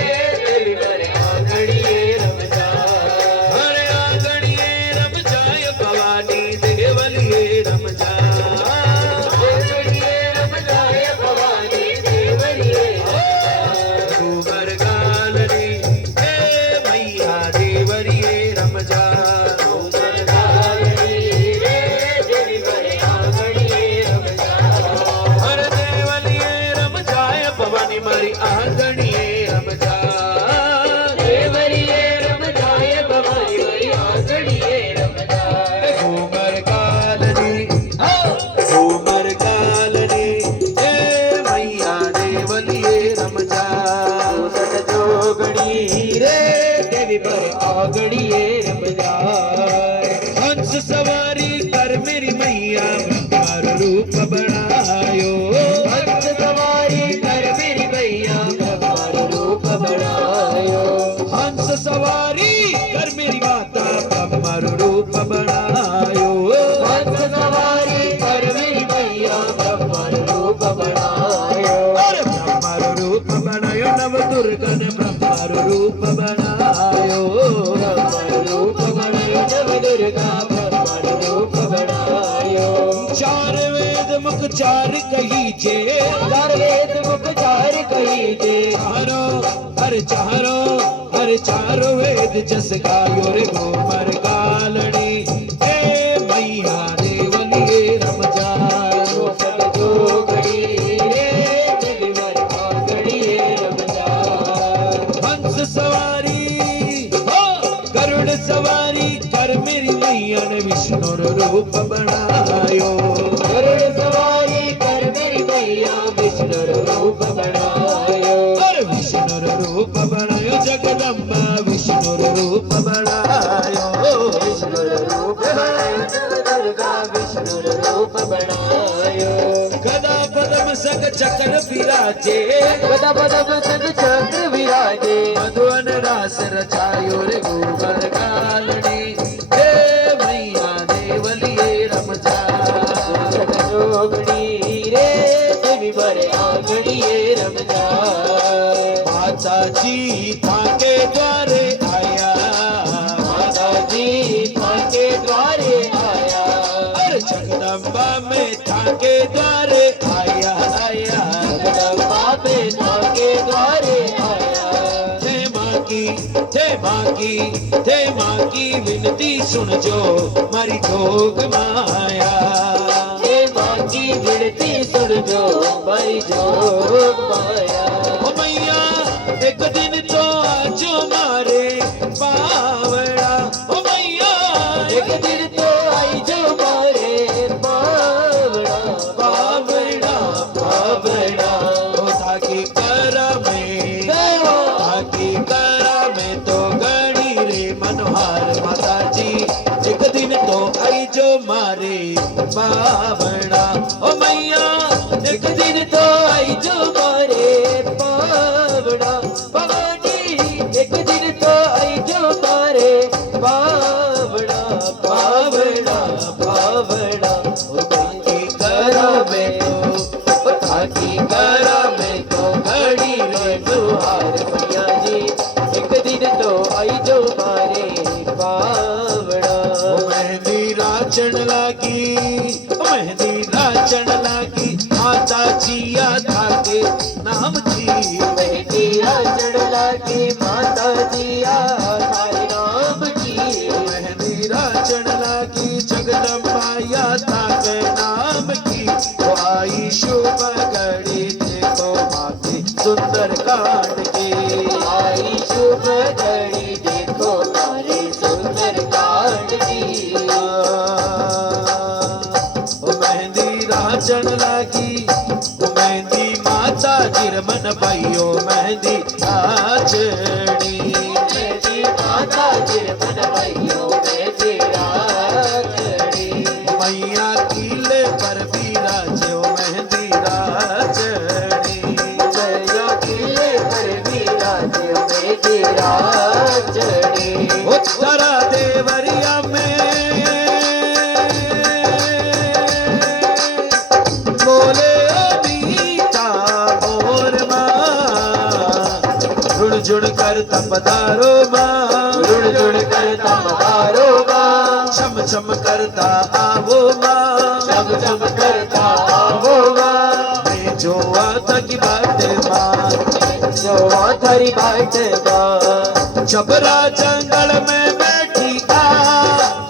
चार वेद मुख चार कहीजे, चार वेद मुख चार कहीजे, हर चारो वेद जस गायो रे गोमर गालड़ी, हे मैया देवलिए रम जायो सद जोगड़ी रे दिलवर आगड़ी रम जाए। हंस सवारी हो गरुड़ सवारी कर मेरी मैया ने विष्णु रूप बनायो, गरुड़ सवारी कर मेरी मैया विष्णु रूप बनायो, और विष्णु रूप बनायो जगदम्बा विष्णु रूप बनायो, विष्णु रूप बनायो दुर्गा विष्णु रूप बनायो। गदा पद्म संग चक्र विराजे, गदा पद्म संग चक्र विराजे, मधुवन रास रचायो रे गोबर गालड़ी, हे मैया देवलिए रम जाए। जोगड़ी रे देवी बर आंगड़ी रम जाए। माता जी थाके द्वारे आया, माता जी थाके द्वारे आया, अरे जगदम्बा में थाके द्वारे आया, जगदम्बा में थाके द्वारे आया। थे माँ की विनती सुन जो मारी जोग माया, हे माँ की विनती सुन जो मारी जोग माया। ओ मैया एक दिन तो आजो मारे पावड़ा, ओ मैया एक दिन तो आई जो मारे पावड़ा, पावड़ा पावड़ा। ओ ताकि करा में तो गणी रे मनोहर माता जी, एक दिन तो आई जो मारे पावड़ा, ओ मैया एक दिन तो आई जो मारे पावड़ा, भवानी एक दिन तो आई जो मारे पावड़ा, पावड़ा पावड़ा। ताकि करा में तो, ताकि करा में तो घड़ी रे दुहार भैया जी, एक दिन तो आई जो मारे पावड़ा। मेहंदी राचन लागी, मेहंदी राचन लागी माता जिया थाके नाम जी, मेहंदी राचन लागी माता जिया थारे नाम की, मेहंदी राचन लागी जगदम्बा थाके नाम की, वो आई शुभ घड़ी देखो माते सुंदर कांड की, आई शुभ घड़ी देखो मारे सुंदर कांड की। ओ मेहंदी राचन लागी, ओ मेहंदी माता जिरमन भाइयो मेहंदी राचनी, मेहंदी माता जिरमन भाइयों मेहंदी राचनी, मैया किले पर भी राजो मेहंदी राचनी, मैया किले पर भी राजे मेहंदी राचनी। उत्तरा देवरिया में बोले अनीता मोर माँ, रुड़ जुड़ कर तपदारो माँ, जुड़ जुड़ कर तमदारो माँ, छम छम करता आवो माँ, चम चम करता आवो माँ, जो आता की बात माँ, जो थारी बाट माँ। जबरा जंगल में बैठी आ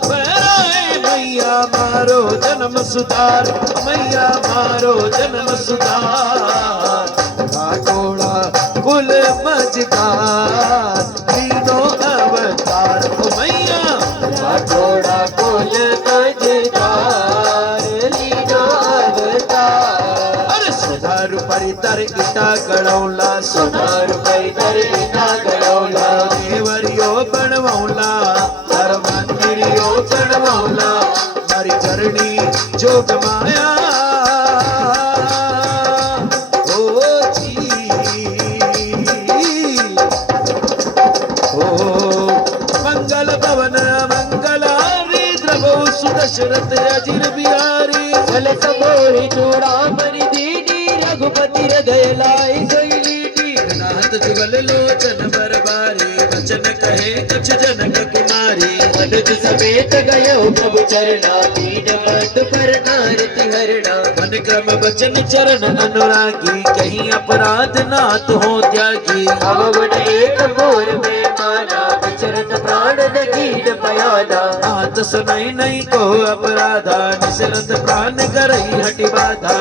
बहराए मैया मारो जन्म सुधार, मैया मारो जन्म सुधार, काटोड़ा कुल मझदार तीनों अवतार, ओ मैया काटोड़ा कुल मझदार लीनो अवतार। अरे सुधार परितर इटा गड़ौला, सोनार पैदर इना गड़ौला, देवरियो बनवौला, हर मंदिरियो बनवौला, हरी चरणी जोग माया, ओ जी ओ मंगल भवन मंगलारी द्रवो सुदशरथ अजिर बिहारी, चल सबोरी चूड़ामणि दीदी रघुपति हृदय लाई सोईली दी। नाथ जुगल लोचन बरबारी, वचन कहे कछ जनक कुमारी, मन तुझ समेत गयो प्रभु चरना दीन बंधु पर आरती हरना मन क्रम वचन चरण अनुरागी कहीं अपराध नाथ हो त्यागी अवगुण एक मोर में माना विचरत प्राण दीन पयाना हाथ सुनाई नहीं को अपराधा निशरत प्राण करई हटि बाधा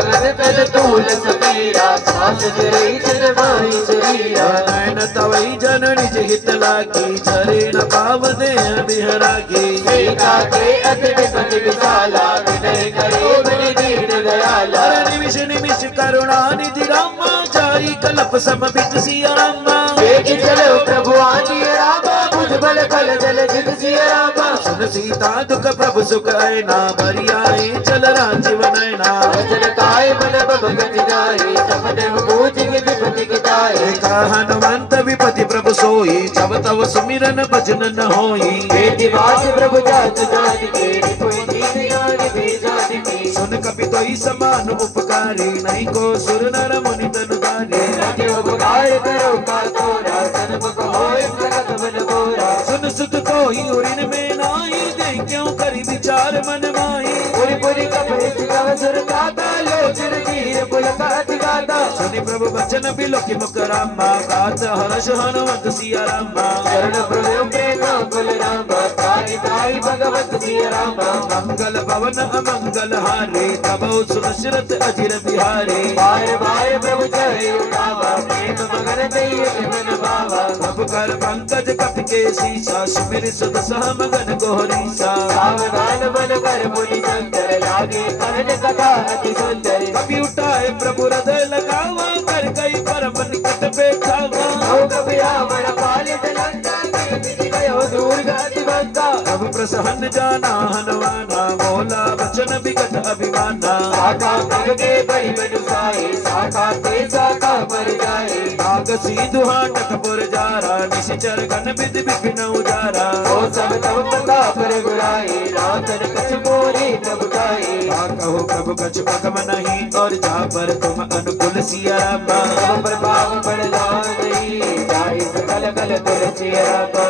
अगन तन तूल समीरा सास जरई जन माई शरीरा नैन तवई जननी हित लागी झरे न पाव दे बिहरागी सीता के अतिथि पति विशाला विनय करे बलि दीन दयाला निमिष निमिष करुणा निधि रामा जाई कलप समबित सिया रामा एक चलो प्रभु आनी रामा बुझ बल कल जल जित सिया रामा सुन सीता दुख प्रभु सुख ऐना बरियाए चल राजीव नैना वचन काय मन बब गति जाए सपने पूज गित पति गिताए देखा हनुमंत विपति प्रभु सोई जब तव सुमिरन भजन न होई बेटी बात प्रभु जात जात के कोई दीन ज्ञान भी जात की सुन कपि तोई समान उपकारी नहीं को सुर नर मुनि तनुधारी राजे उपकार करो का तोरा सन्मुख होय सकत बन बोरा सुन सुत कोई उरिन में नाई दे क्यों करी विचार मन माही पुरी पुरी कपड़े सिगव सुर गाता लोचन तीर पुल कात गाता सुनि प्रभु वचन बिलोकि मुख रामा गात हर्ष हनुमत सिया रामा शरण प्रभु प्रेमा कुल रामा ताई ताई भगवत सिया रामा मंगल भवन अमंगल हारे तब सुनश्रत अजिर बिहारे बार बार प्रभु जय उठावा प्रेम मगन दैय मन भावा अब कर पंकज कप के शीशा सुमिर सुध सह मगन गोहरीसा सावधान मन कर मुनि सुंदर लागे कर्ण कथा अति सुंदर कभी उठाए प्रभु हृदय लगावा कर गई परम निकट बैठावा ओ कपिया मन पालित लंका के विधि गयो दूर गति बंका अब प्रसन्न जाना हनुमाना बोला वचन विगत अभिमाना शाखा मग के बड़ी मनुसाई शाखा ते शाखा पर जाए आग सीधुहा टकपुर जारा निशिचर गण विधि विघ्न उजारा ओ सब तब पका पर गुराई रातन कछ मोरी प्रभु गाई कहो प्रभु कछ पगम नहीं और जा पर तुम अनुकूल सिया रामा तब प्रभाव पड़ला नहीं जाई सकल कल तुलसी रामा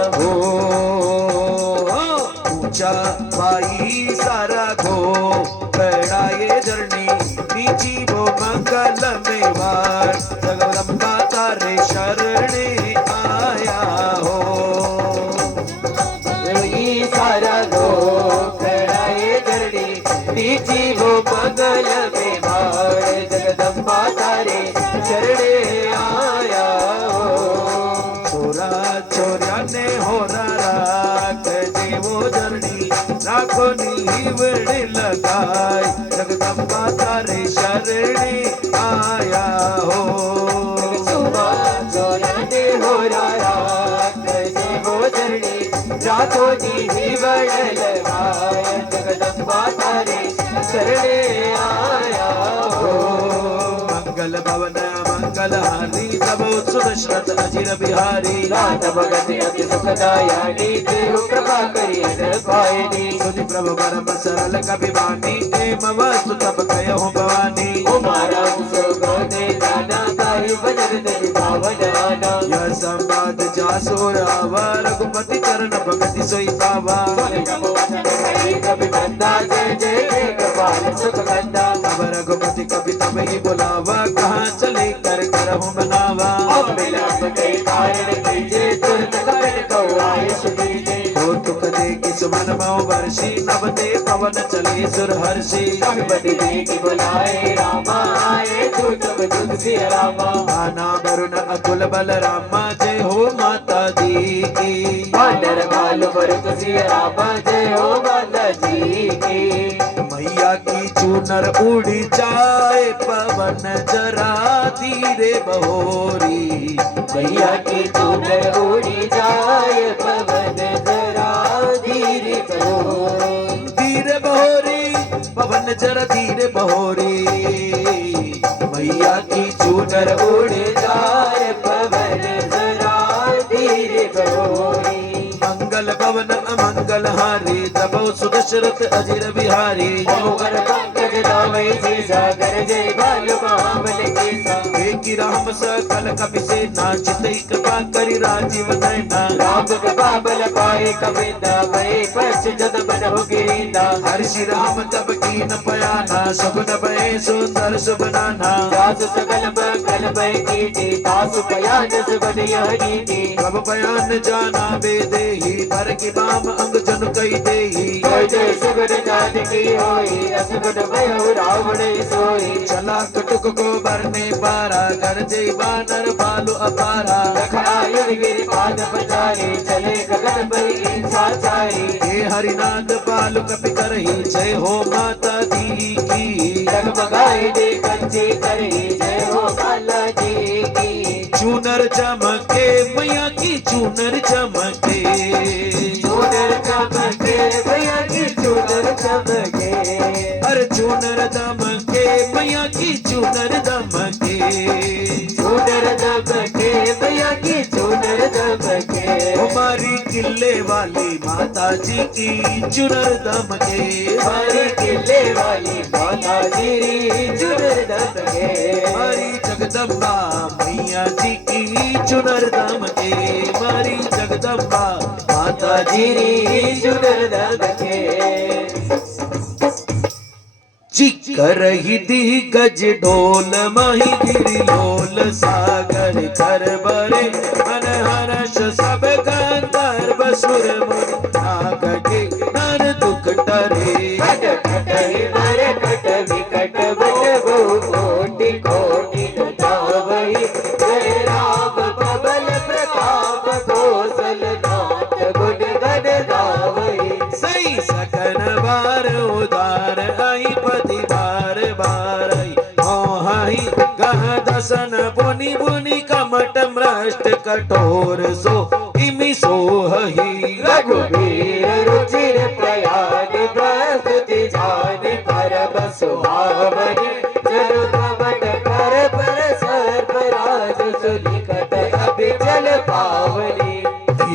ऊंचा भाई सारा घो बड़ा ये जर्नी नीची वो मंगल में वार जगदम्बा तारे शरणे आया हो ये सारा लोक खड़ाए धरणी नीची वो मंगल में भार जगदम्बा तारे शरणे आया हो छोरा छोरा ने हो राख दे वो जर्नी राखो नीवड़ लगाए जगदम्बा तारे शरणे आया हो जोराने हो राख दे वो धरणी राखो जी बड़ लगाए जगदम्बा तारे शरणे आया हो मंगल भवन मंगल हारी तब सुदशरथ अजिर बिहारी नाथ भगत अति सुखदायी देव कृपा करी पायनी सुनि प्रभु परम सरल कविवानी एम वस्तु तब कहो भवानी उमारा सुगोदे जाना ताई बजर दरि पावन आना यह संवाद जासो रावा रघुपति चरण भगति सोई पावा कभी बंदा जय जय जय कपाल सुख गंदा अब रघुपति कवि तब ही बुलावा कहाँ चले कर करहु मनावा अब विलंब के कारण कीजे तुरंत कारण को आयुष दीजे हो तुक दे कि सुमन मो वर्षी नव दे पवन चले सुर हर्षि रघुपति देख बुलाए रामा आए दूत तुलसी रामा आना वरुण अकुल बल रामा जय हो माता दी की वानर भालु भरत सिया रामा जय हो माता जी की मैया की चूनर उड़ी जाए पवन जरा धीरे बहोरी मैया की चूनर उड़ी जाए पवन जरा धीरे धीरे बहोरी पवन जरा धीरे बहोरी मैया की चूनर उड़ी जाए पवन जरा धीरे बहोरी मंगल भवन अमंगल हारी तब सुदशरथ अजिर बिहारी मोहर पंकज दामई से सागर जय बाल महाबल के सा एक राम सकल बल कपि सेना चितई कृपा करि राजीव नैना राम कृपा बल पाए कबीना भय पछ जद मन हो गिरीना हर्षि राम तब कीन पयाना सगुन भय सुंदर सुबनाना दास सकल मंगल भय कीटी दास बयान सुबन यह नीति प्रभु बयान जाना बेदेही भर की बाम अंग जन कई देही जय जय सुगन जान की होई असगुन भय रावण सोई चला कटुक को भरने पारा कर जय बानर बालु अपारा लखायुर गिर पाद पचारे चले गगन भई इंसा चारी हे हरिनाथ बालु कपि करही जय हो माता दी की जगमगाए दे कंची करही जय हो बाला जी की चूनर चमके मैया की चूनर चमके चूनर चमके भैया की चूनर चमके अरे चूनर दमके मैया की चूनर दमके चूनर चमके भैया की चूनर चमके हमारी किले वाली माता जी की चुनर दमके हमारी किले वाली माता जी चूनर चमके हमारी जगदम्बा मैया जी की चुनर दमके हमारी जगदम्बा माता जी जी चूनर चमके जी करही दी गज डोल माही गिरी लोल सागर कर बरे मन हर्ष सब गंधर्व सुर मुनि नाग के नर दुख टरे कट कट ही मरे कट विकट बट बहु कोटि कोटि धावहि जय राम प्रबल प्रताप कौशल नाथ गुण गण गावहि सही सकन बार उदार आई पति बार बार आई मोहाई गह दसन बुनि बुनि कमट मृष्ट कठोर सो इमि सोहहि रघुवीर रुचिर प्रयाण प्रस्तुति जान परम सुहावनि जनु कवट कर पर सर्पराज सुनिकट अभिचल पावनी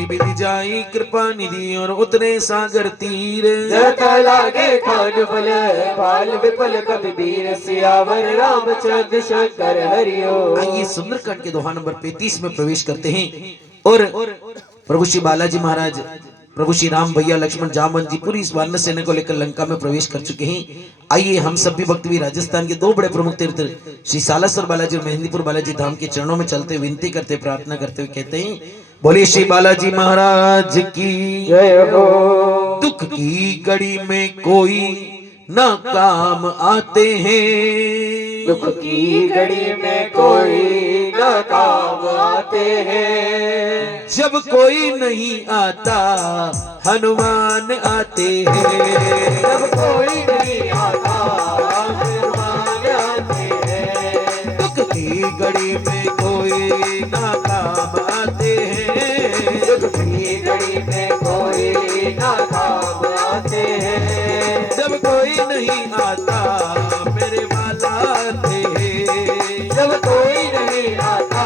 विधि जाई कृपा निधि और उतरे सागर तीर जता लागे खान फल फाल विफल कवि वीर सियावर रामचंद्र शंकर हरिओ आइए सुंदरकांड के दोहा नंबर 35 में प्रवेश करते हैं और प्रभु श्री बालाजी महाराज प्रभु श्री राम भैया लक्ष्मण जामन जी पूरी इस वानर सेना को लेकर लंका में प्रवेश कर चुके हैं। आइए हम सभी भक्त भी राजस्थान के दो बड़े प्रमुख तीर्थ श्री सालासर बालाजी और मेहंदीपुर बालाजी धाम के चरणों में चलते हुए विनती करते प्रार्थना करते हुए कहते हैं बोलिए श्री बालाजी महाराज की जय हो दुख की घड़ी में कोई न काम आते हैं दुख की घड़ी में कोई न काम आते हैं जब कोई नहीं आता हनुमान आते हैं जब कोई नहीं आता हनुमान आते हैं दुख की घड़ी में कोई ना काम आते हैं दुख की घड़ी में कोई न काम आते हैं जब कोई नहीं आता मेरे वाला आते हैं जब कोई नहीं आता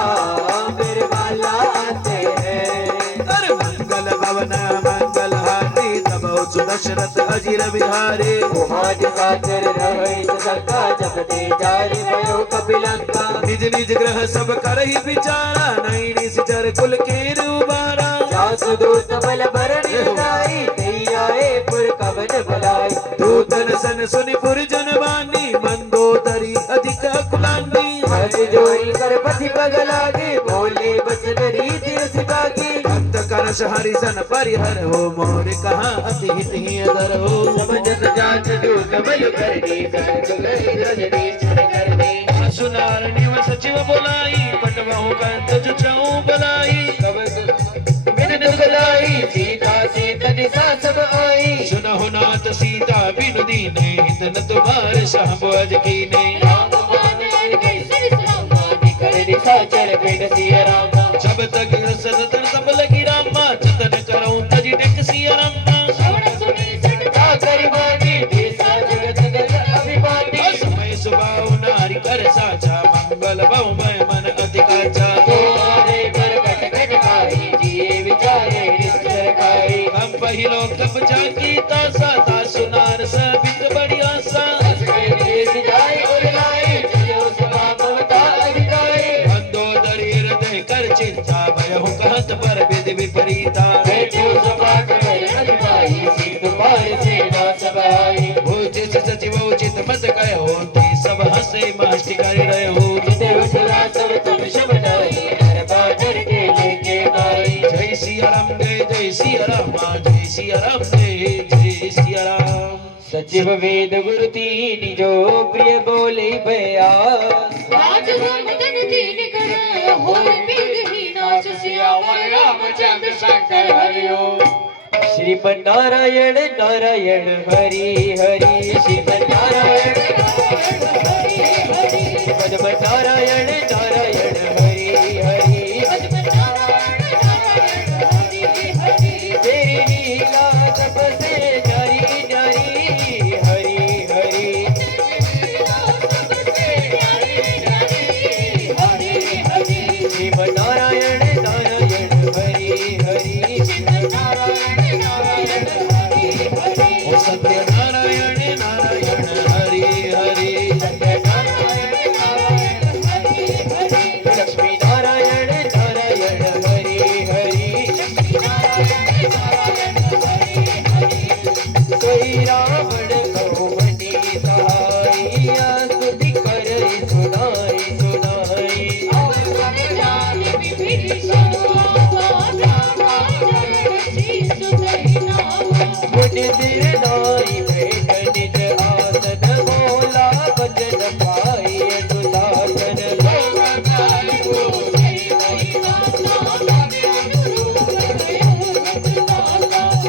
मेरे वाला आते हैं अरे मंगल भवन मंगल हारी तब सुदशरथ अजीर बिहारी कुहाज साचर रहे सका जब ते जारी भयो कपिलंका निज निज ग्रह सब करहि विचारा नहीं निश्चर कुल के रूबारा जास दूत बल भरणी गाई तैयाए पुर कवन बुलाई दूतन सन सुनि पुरजन बानी मंदोदरी अधिक कुलानी हज जोई कर पथि पगलागे बोले बचन रीति सिपागी भक्त करश हरिसन परिहर हो मोर कहाँ अति हित ही अदर हो समझत जात दूत बल करनी कर गई रजनी छन करनी सुनार निव सचिव बोलाई पटवाहु कंत जुचऊ बलाई बिन दुखदाई सीता सीत दिशा सब आई सुनहु नाथ सीता बिनु दीने हित न तुम्हार सहबज कीने राम मान गई श्री रामा निकर दिशा चर पेट सिया रामा जब तक दशरथ तब लगी रामा जतन करऊं तजी टेक सिया रामा श्रवण सुनी सटता करी बानी दिशा जगत गत अभिमानी समय सुबाउ नारी कर साचा मंगल बहु मन अधिकाचा तुम्हारे पर कट कट खाई जिए विचारे निश्चर खाई हम पहिलो कब जाकी तासा ता सुनार सबित बड़ी आशा देश जाए और लाए जियो सभा ममता अधिकाई मंदोदरी सिया राम जय सिया राम जय सिया राम। सचिव वेद गुरु तीन जो प्रिय बोले बयास राज मदन दीन कर होर वेद ही नाच सियावर रामचंद्र शंकर हरिओ। श्रीमन नारायण नारायण हरि हरि श्रीमन नारायण हरि हरि पद्म नारायण नारायण हरि हरि हरि हरि तेरी लीला सबसे न्यारी न्यारी हरि हरि हरि हरि श्रीमन नारायण नारायण हरि हरि ओ सत्य नारायण नारायण हरि हरि लक्ष्मी नारायण नारायण हरि हरि कोई रावण कहो बनी सहाइया स्तुति करे सुनाई सुनाई मुझ सिर नाई भेट निज आसन बोला वचन पाई सुशासन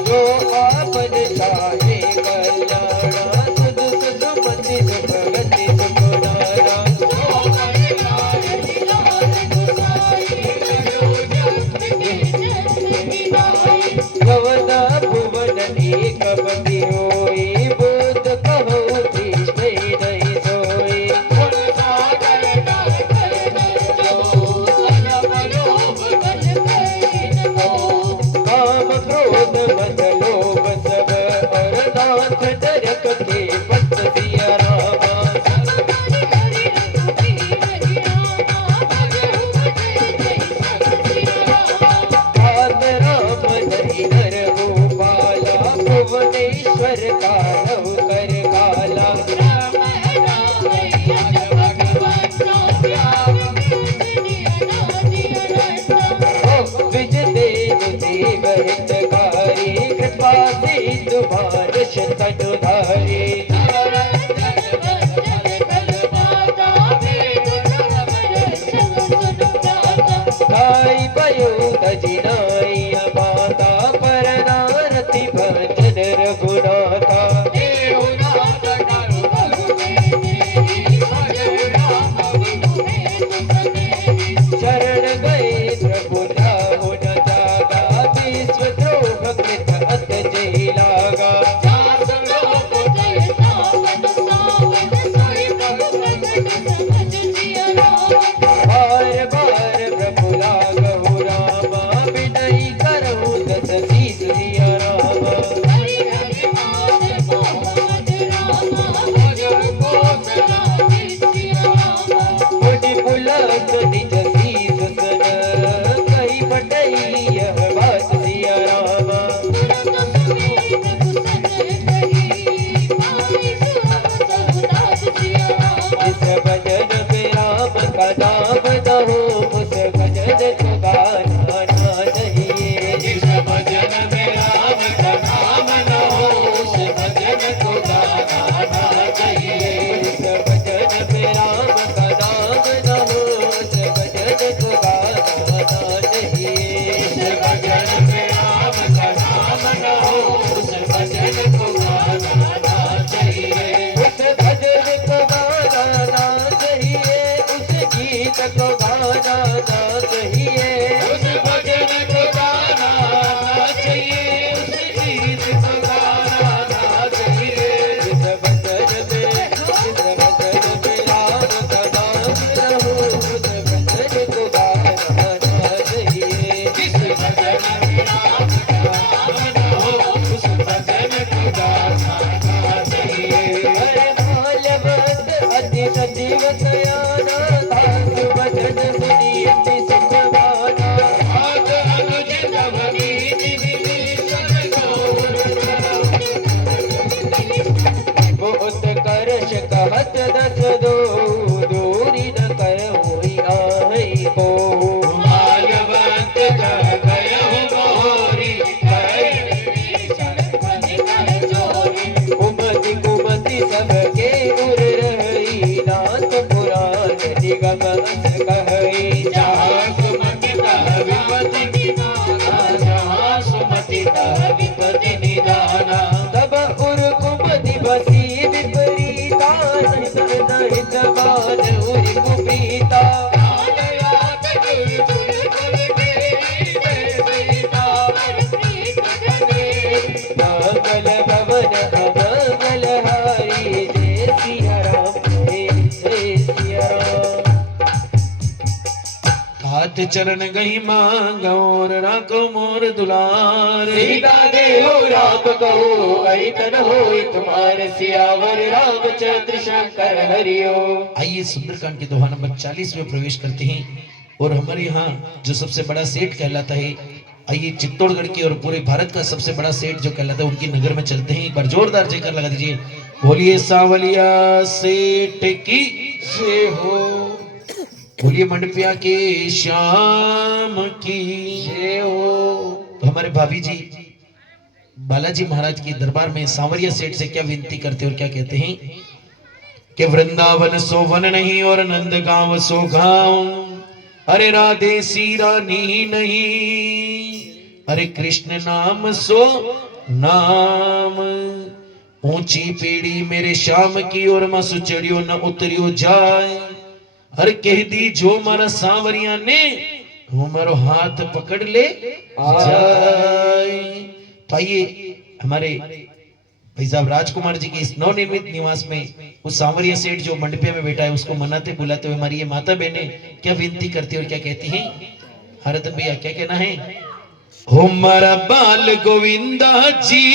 जो आपन चाहे कल्याणा सुध सुध मति सुख गति सुख नारा गवना भुवन एक पति होई बुद्ध कहो तीष्ण नहीं सोई काम क्रोध मद लोभ सब और नाथ नरक के पत सिया रामा पाद राम दही नर गोपाला भुवनेश्वर का कर काला विज देव देव हितकारी कृपा सिंधु भारत तनुधारी भाई भयो तजिनाई माता पर नारति भजन रघुनाथा शरण गए प्रभु जाहु न जागा विश्व द्रोह कृत अत जय लागा बार बार प्रभु लागहु रामा विनय करहु दस शीस सिया रामा मुझ पुलक निज शीस सन कही बटई यह बात सिया रामा इस भजन में राम का नाम न हो उस भजन को गाना ना चाहिए इस भजन में राम का नाम न हो उस भजन को गाना ना चाहिए। इस भजन में राम का नाम न हो उस भजन को गाना ना चाहिए इस भजन में राम का नाम न हो उस भजन को गाना ना चाहिए। उस भजन को गाना ना चाहिए उस गीत को गाना ना चाहिए उस भजन को गाना ना चाहिए उस गीत को गाना ना चाहिए। इस भजन में राम का नाम न हो उस भजन को गाना ना चाहिए जिस भजन में राम का नाम न हो उस भजन को गाना ना चाहिए। अरे माल्यवंत अति सजीव सयाना दास भजन सुनी अति सुख माना आग अनुज तव नीति विभीषण गौर बहुत करश कहत दस दो दूरी न कर हुई आई को माल्यवंत कह गयहु मोरी कह गम अस कहई जहाँ सुमति तह विपति निदाना जहाँ सुमति तह विपति निदाना तब उर कुमति बसी विपरीता हित मान उरि कुपीता मंगल भवन अमंगल हारी जय सिया राम जय सिया राम। हाथ चरण गही मांगो और राखो मोर दुलार सीता देहो राम कहो अहितन होय तुम्हारे सियावर रामचंद्र शंकर हरिओ। आइए सुंदरकांड के दोहा नंबर 40 में प्रवेश करते हैं और हमारे यहाँ जो सबसे बड़ा सेठ कहलाता है, आइए चित्तौड़गढ़ के और पूरे भारत का सबसे बड़ा सेठ जो कहलाता है उनकी नगर में चलते हैं। एक बार जोरदार जयकार लगा दीजिए, बोलिए सांवलिया सेठ की से हो, बोलिए मंडपिया के श्याम की जय हो। तो हमारे भाभी जी बालाजी महाराज के दरबार में सांवरिया सेठ से क्या विनती करते और क्या कहते हैं कि वृंदावन सो वन नहीं और नंद गांव सो गांव, अरे राधे सी रानी नहीं, अरे कृष्ण नाम सो नाम, ऊंची पीढ़ी मेरे श्याम की और मसु चढ़ियो न उतरियो जाए, अरे कह दी जो मारा सांवरिया ने वो मारो हाथ पकड़ ले जाए। तो आइए हमारे भाई साहब राजकुमार जी के इस नवनिर्मित निवास में उस सांवरिया सेठ जो मंडपिया में बैठा है उसको मनाते बुलाते हुए हमारी ये माता बहने क्या विनती करती और क्या कहती हैं। हरदन भैया क्या कहना है, हो मारा बाल गोविंदा जी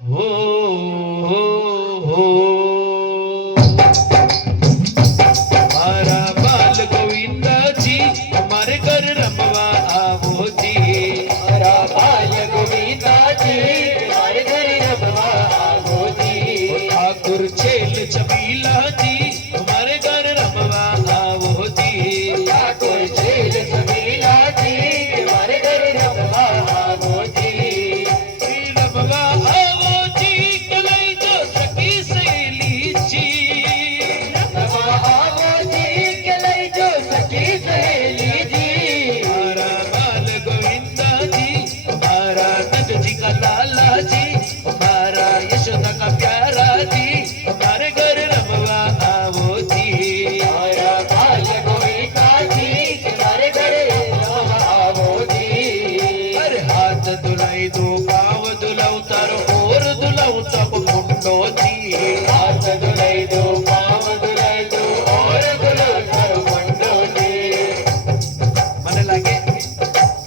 हो मारा बाल गोविंदा जी हमारे घर रमवा आवो जी, हमारा बाल गोविंदा जी हमारे घर रमवा आवो जी। ठाकुर छेल छबीला जी हमारे घर रमवा आवो जी, ठाकुर छेल छबीला जी हमारे घर रमवा आवो जी। रमवा आवो जी कलाई जो सखी सहेली जी, रमवा आवो जी कलाई जो सखी सहेली जी। हमारा बाल गोविंदा जी हमारा नंद जी का लाला जी हमारा यशोदा का प्यारा जी हमारे घर रमवा आवो जी, हमारा बाल गोविंदा जी हमारे घर रमवा आवो जी। अरे हाथ दुलाई दो पाँव दुलाऊ तारो और दुलाऊ तब मुंडो जी, हाथ दुलाई दो पाँव दुलाई दो और दुलाऊ तारो मुंडो जी। मन लागे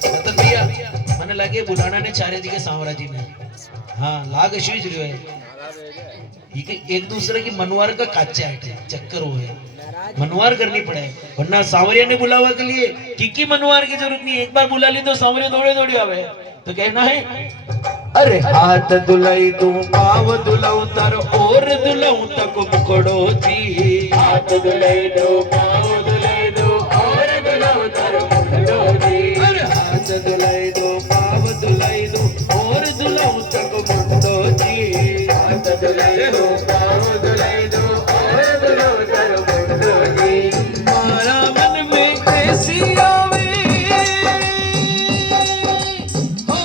रतन भैया मन लागे बुलाना ने चारे जी के सांवरा जी ने हाँ लाग शुज रही है एक दूसरे की मनवार का काचे आटे चक्कर हुए मनवार करनी पड़े वरना सांवरिया ने बुलावा के लिए की मनवार की जरूरत नहीं, एक बार बुला ली तो सांवरिया दौड़े दौड़े आवे। तो कहना है अरे हाथ दुलाई दो पाँव दुलाऊ तर और दुलाऊ तक मुखड़ो जी, हाथ दुलाई दो पाँव दुलाई दो और दुलाऊ तारो मुंडो जी। अरे हाथ दुलाई दो पाँव दुलाई दो और दुलाऊ तक मुंडो जी, हाथ दुलाई दो पाँव दुलाई दो और दुलाऊ तारो मुंडो जी। मारा मन में ऐसी आवे हो,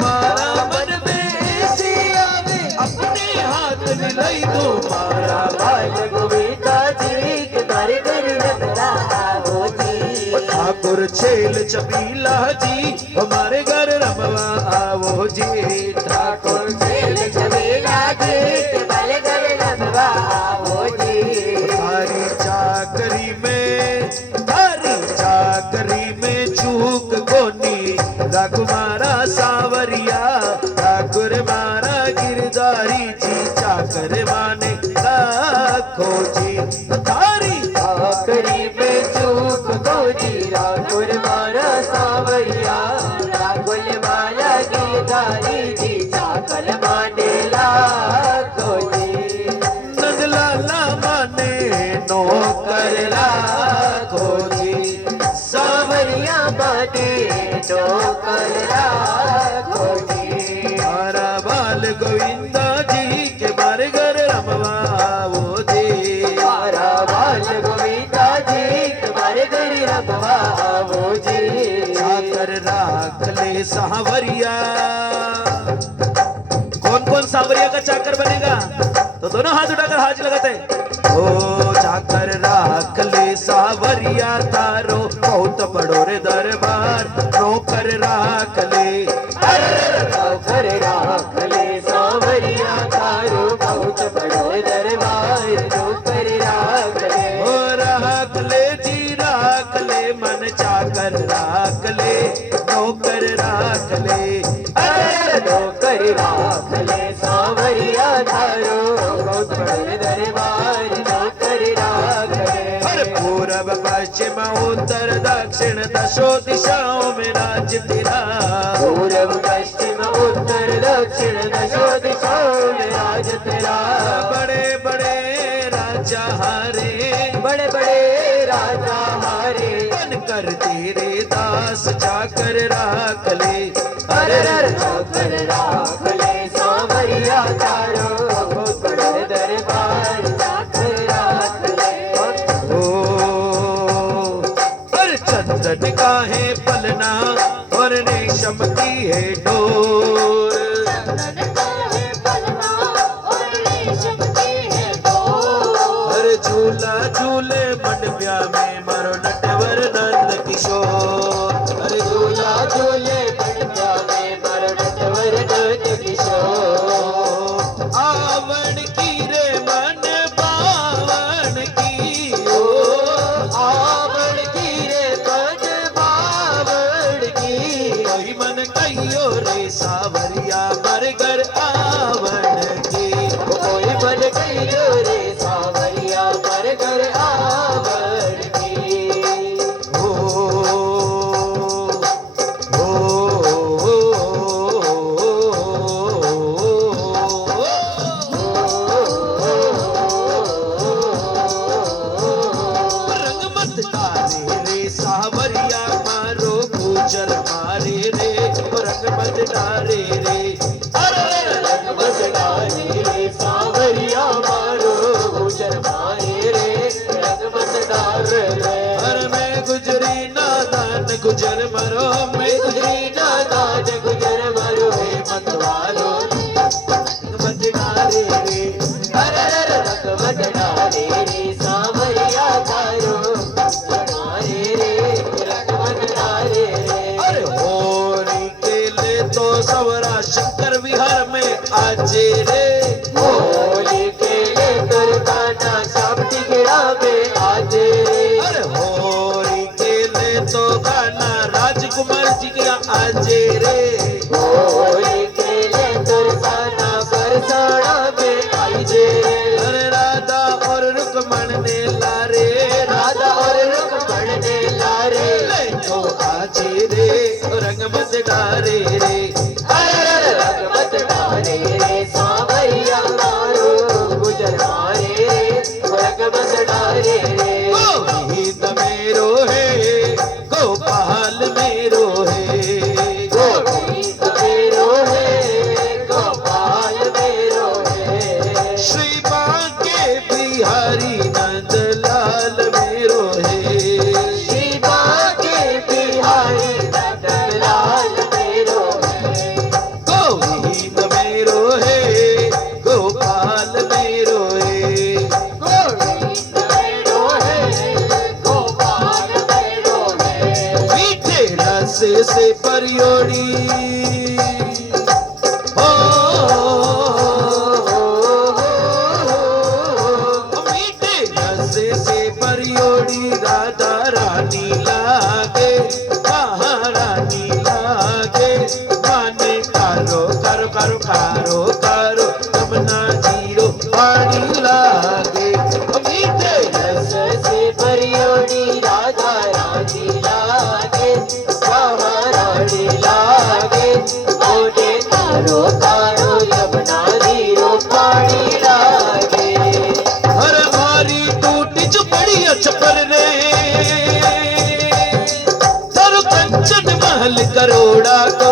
मारा मन में ऐसी आवे अपने हाथ मिलाई दो मारा बाल गोविंदा जी तुम्हारे घर रमवा आवो जी। ठाकुर छेल छबीला जी हमारे घर रमवा आवो जी, ठाकुर छेल छबीला जी तुम्हारे घर रमवा आवो जी। थारी चाकरी में चूक कोनी राकुमारा सांवरिया, ठाकुर मारा गिरधारी जी चाकर माने लाखो जी, थारी आखरी में चूक गोरी राकुल मारा सांवरिया, राकुल मारा गिरधारी जी चाकल माने लाखो जी। नंदलाला माने नौकर लाखो जी, सांवरिया माने नौकर लाखो जी। मारा बाल गोविंदा जी के मारे घर सांवरिया का चाकर बनेगा तो दोनों हाथ उठाकर हाथ लगाते हैं। ओ चाकर राख ले सांवरिया तारो बहुत बड़ो रे दरबार नौकर राख ले चाकर राख ले सांवरिया तारो बहुत बड़ो दरबार नौकर राख ले। ओ राख ले जी राख ले मन चाकर राख ले नौकर राख ले नौकर राख ले सांवरिया तारो बहुत बड़ो दरबार नौकर राख ले। हर पूरब पश्चिम उत्तर दक्षिण दशो दिशाओं में राज तेरा पूरब पश्चिम उत्तर दक्षिण दशो दिशाओं में राज तेरा। बड़े बड़े राजा हारे बड़े बड़े राजा हारे बनकर तेरे दास जाकर राख ले चाकर राख ले सांवरिया तारो बहुत बड़े दरबार चाकर राख ले। ओ हर चंदन का है पलना और रेशम की है डोर चंदन का है पलना और रेशम की है डोर। हर झूला झूले मंडपिया में मारो नटवर नंद किशोर हर झूला झूले पंडा में मरणवर नंद किशोर। आवण की रे मन बावण की ओ आवण की रे मन बावण की कोई मन कहियो रे सावरिया मरगर आवण की कोई मन कहियो रे सांवरिया मरगर आवण की। ओ रंग मत डाले रे सावरिया मारो गुजर मारे रे रंग मत डाले रे रंग बस डाले रे सांवरिया मारो गुजर मारे रे रंग बस डाल रे। हर मैं गुजरी नादान गुजर मरो मैं गुजरी नादान गुजर मरो हे मतवालो मत डाले रे रंग मत डाले रे सांवरिया तारो मारे रे रंग मत डाले रे। अरे होरी के ले तो सवरा शंकर विहार में आजे रे होली के लेकर काना साप्ती गिरा में आजे रे। अरे होरी के ले तो गाना राजकुमार जी का आजे रे होली के लेकर काना बरसाना में आजे रे। अरे राधा और रुकमण ने लारे राधा और रुक्मण ने लारे ले तो आजे रे रंग मत डारे रे रंग मत डाले रे सांवरिया मारो गुजर मारे रे रंग मत डाले रे। गोविंद मेरो है गोपाल मेरो है गोविंद मेरो है गोपाल मेरो है। श्री बांके बिहारी नंद लाल मेरो है श्री बांके बिहारी नंदलाल मेरो है। गोविंद मेरो है गोपाल मेरो है गोविंद मेरो है गोपाल मेरो है। मीठे रस से परियोड़ी मीठे रस से परियोड़ी राधा रानी लागे महारानी लागे माने कारो करो करो कारो कारो यमुना जीरो पानी लागे मीठे रस से परियोड़ी राधा रानी लागे महारानी लागे मोटे तारो तारो यमुना जीरो पानी लागे। हर मारी टूटी जो बड़ी अचपर रे तर कंचन महल करोड़ा को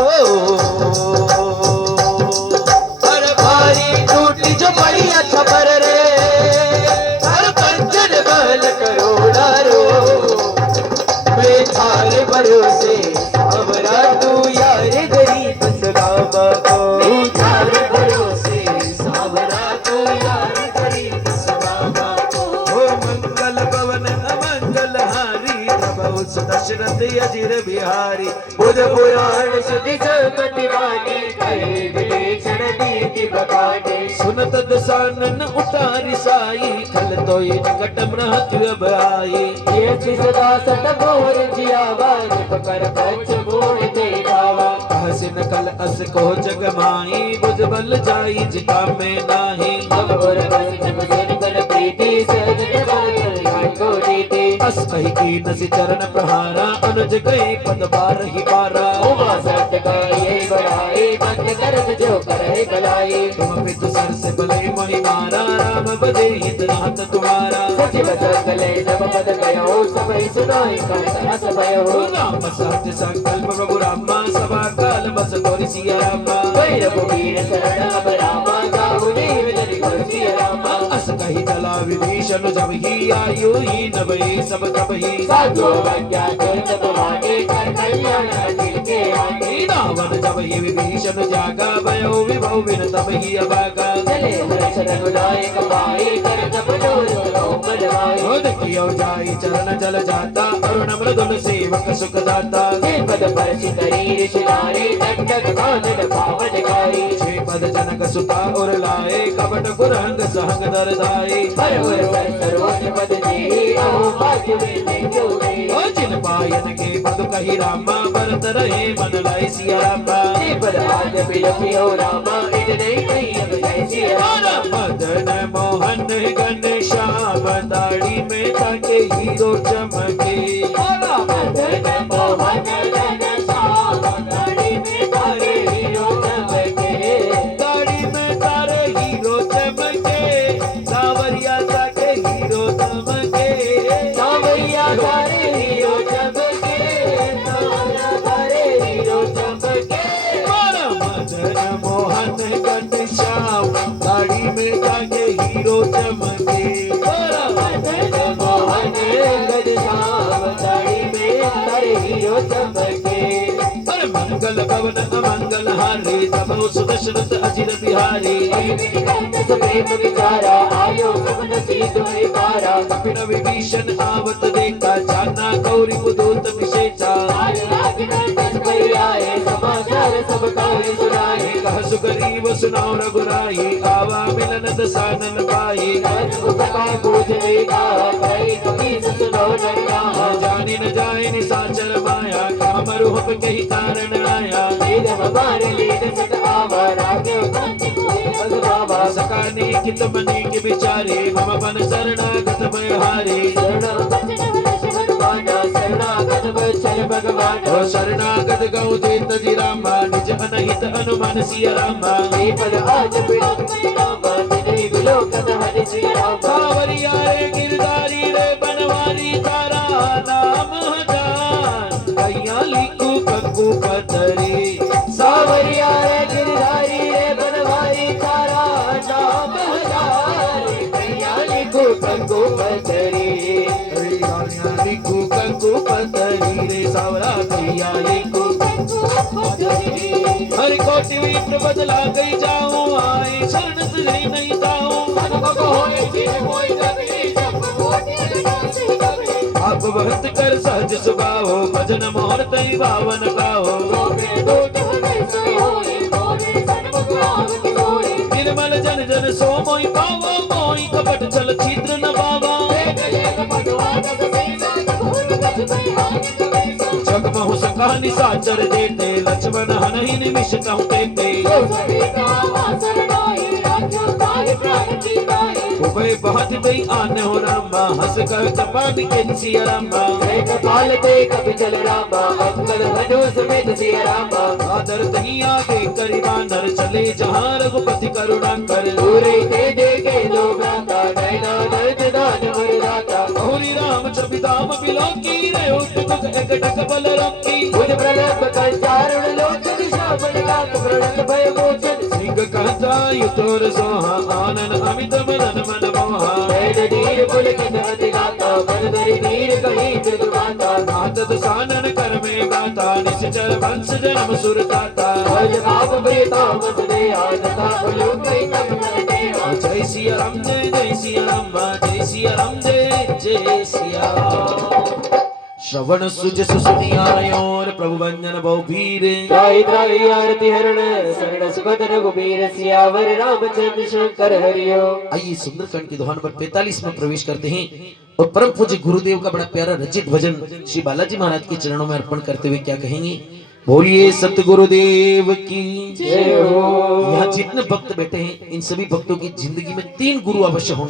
हर भारी टूटी जो बड़ी अछपर रे हर कंचन महल करोड़ा रो। बेचारे भरोसे सावरा तू यार गरीब सगावा को बेचारे भरोसे अजिर बिहारी बुध पुराण सुधि संपत्ति वाणी कहे विवेचन नीति बखाने सुनत दसानन उतारी साई खल तो निकट मृत्यु अब आई ये सदा सत मोर जियावा कर पच मोर देखावा हसिन कल अस को जग माही बुझ बल जाई जिता में नाही अब और बस जब जन कर प्रीति सजन बल को रीति अस कही की नसी चरण प्रहारा अनुज गई पद बार ही पारा उमा सत का ये बड़ाई बंद करत जो करे भलाई तुम पितु सर से भले मोहि मारा राम बदे हित नाथ तुम्हारा सचिव सकले जब पद गयो सब सुनाई कहत हस भयो राम सत्य संकल्प प्रभु रामा सभा काल बस गौरी सिया रामा भैरव वीर शरण अब रामा गाऊ निवेदन कर सिया रामा अस कही चला विभीषण जब ही आयु ही नभई सब तब ही साधु अवज्ञा दुर्ग तुम्हारे कर कल्याण दिल के आगे रावण जब ही विभीषण जागा भयो विभव विन तब ही अभागा चले हर्ष रघुनायक पाए कर तब बलवाए खुद कियो जाई चरण जल जाता अरुण मृदुल सेवक सुख दाता पद पर शरीर शिलारे दंडक कानन पावन गाई छे पद जनक सुता और लाए कपट कुरंग सहंग दर दाए हर वर सर सर्वोच्च पद दे अहो भाग्य में देखो ओ जिन पायन के पद कही रामा भरत रहे मन लाई सिया रामा पद आग बिलखियो रामा इन नहीं कही अब जय सिया और मदन मोहन घन श्याम दाढ़ी में ताके हीरो चमके मदन मोहन घन श्याम दाढ़ी में तारे हीरो चमके दाढ़ी में तारे हीरो चमके सावरिया ताके हीरो चमके सावरिया तारे हीरो चमके सावरिया तारे हीरो चमके और मदन मोहन घन श्याम दाढ़ी में ताके हीरो चमके मदन मोहन घन श्याम दाढ़ी में तारे हीरो चमके अरे मंगल भवन अमंगल हारे तब सुदशरथ अजिर बिहारी प्रेम विचारा आयो सपन सीधु पारा कपिन विभीषण आवत देखा जाना गौरी बुदूत विशेषा समाचार सब कहे सुनाए कह सुग्रीव सुनाओ रघुराई आवा मिलन दसानन पाई जानी न जाए निसाचर माया काम रूप के ही कारण आया सकाने कित मनी के बिचारे मम बन शरणागत भयहारे भगवान ओ शरणागत गौ देत जी रामा निज अनहित अनुमान सिया रामा सावरिया रे गिरधारी रे बनवारी तारा नाम जान कैया लिखू कंकु पतरी सावरिया रे गिरधारी रे बनवारी तारा नाम हजारी कैया लिखो कंगो पतरी लिखू कंकु पतरी रे सावरा कैया लिखू हर कोटि विप्र बदला गई जाऊं आई शरण तुझे नहीं ताऊं आप भक्त कर सहज सुभाओ भजन मोहर तई भावन गाओ निर्मल जन जन सो मोई पावा मोई कपट चल छिद्र न पावा जग महु सका निसाचर देते लक्ष्मण हनहि निमिष कहु कहते उभय बहुत दई आने हो रामा हंस कर तपा बिके सिया रामा काल ते कभी चल रामा अंकल धनु समेत सिया रामा आदर दही आगे करिबा नर चले जहाँ रघुपति करुणा कर दूरे ते देखे दो भ्राता नैना दर्द दान वरदाता गौरी राम चबिताम बिलोकी रे उठक एक टक बल रखी बुध प्रलभ कंचारुण लोचन श्यामल काक प्रणत भय मोचन सिंह कहता युतोर सोहा आनन अमित मदन मन मोहा नैन नीर पुलकित अति गाता मन धरि नीर कहीं मृदु गाता नाथ दसानन कर में गाता निश्चर वंश जन्म सुर दाता भज भाव प्रियता मस दे आनता उलूक तम दे जय सिया राम जय सिया राम जय सिया राम जय सिया राम। श्रवण सुज सुनियाय और प्रभु वंदन बहुवीर त्राहि त्राहि आरती हरण शरण सुखद रघुबीर सियावर रामचंद्र शंकर हरिओ। आइए सुंदरकांड की दोहा नंबर 45 में प्रवेश करते हैं और परम पूज्य गुरुदेव का बड़ा प्यारा रचित भजन श्री बालाजी महाराज के चरणों में अर्पण करते हुए क्या कहेंगे। बोलिए सतगुरुदेव की जय हो। यहाँ जितने भक्त बैठे हैं इन सभी भक्तों की जिंदगी में 3 गुरु अवश्य होंगे।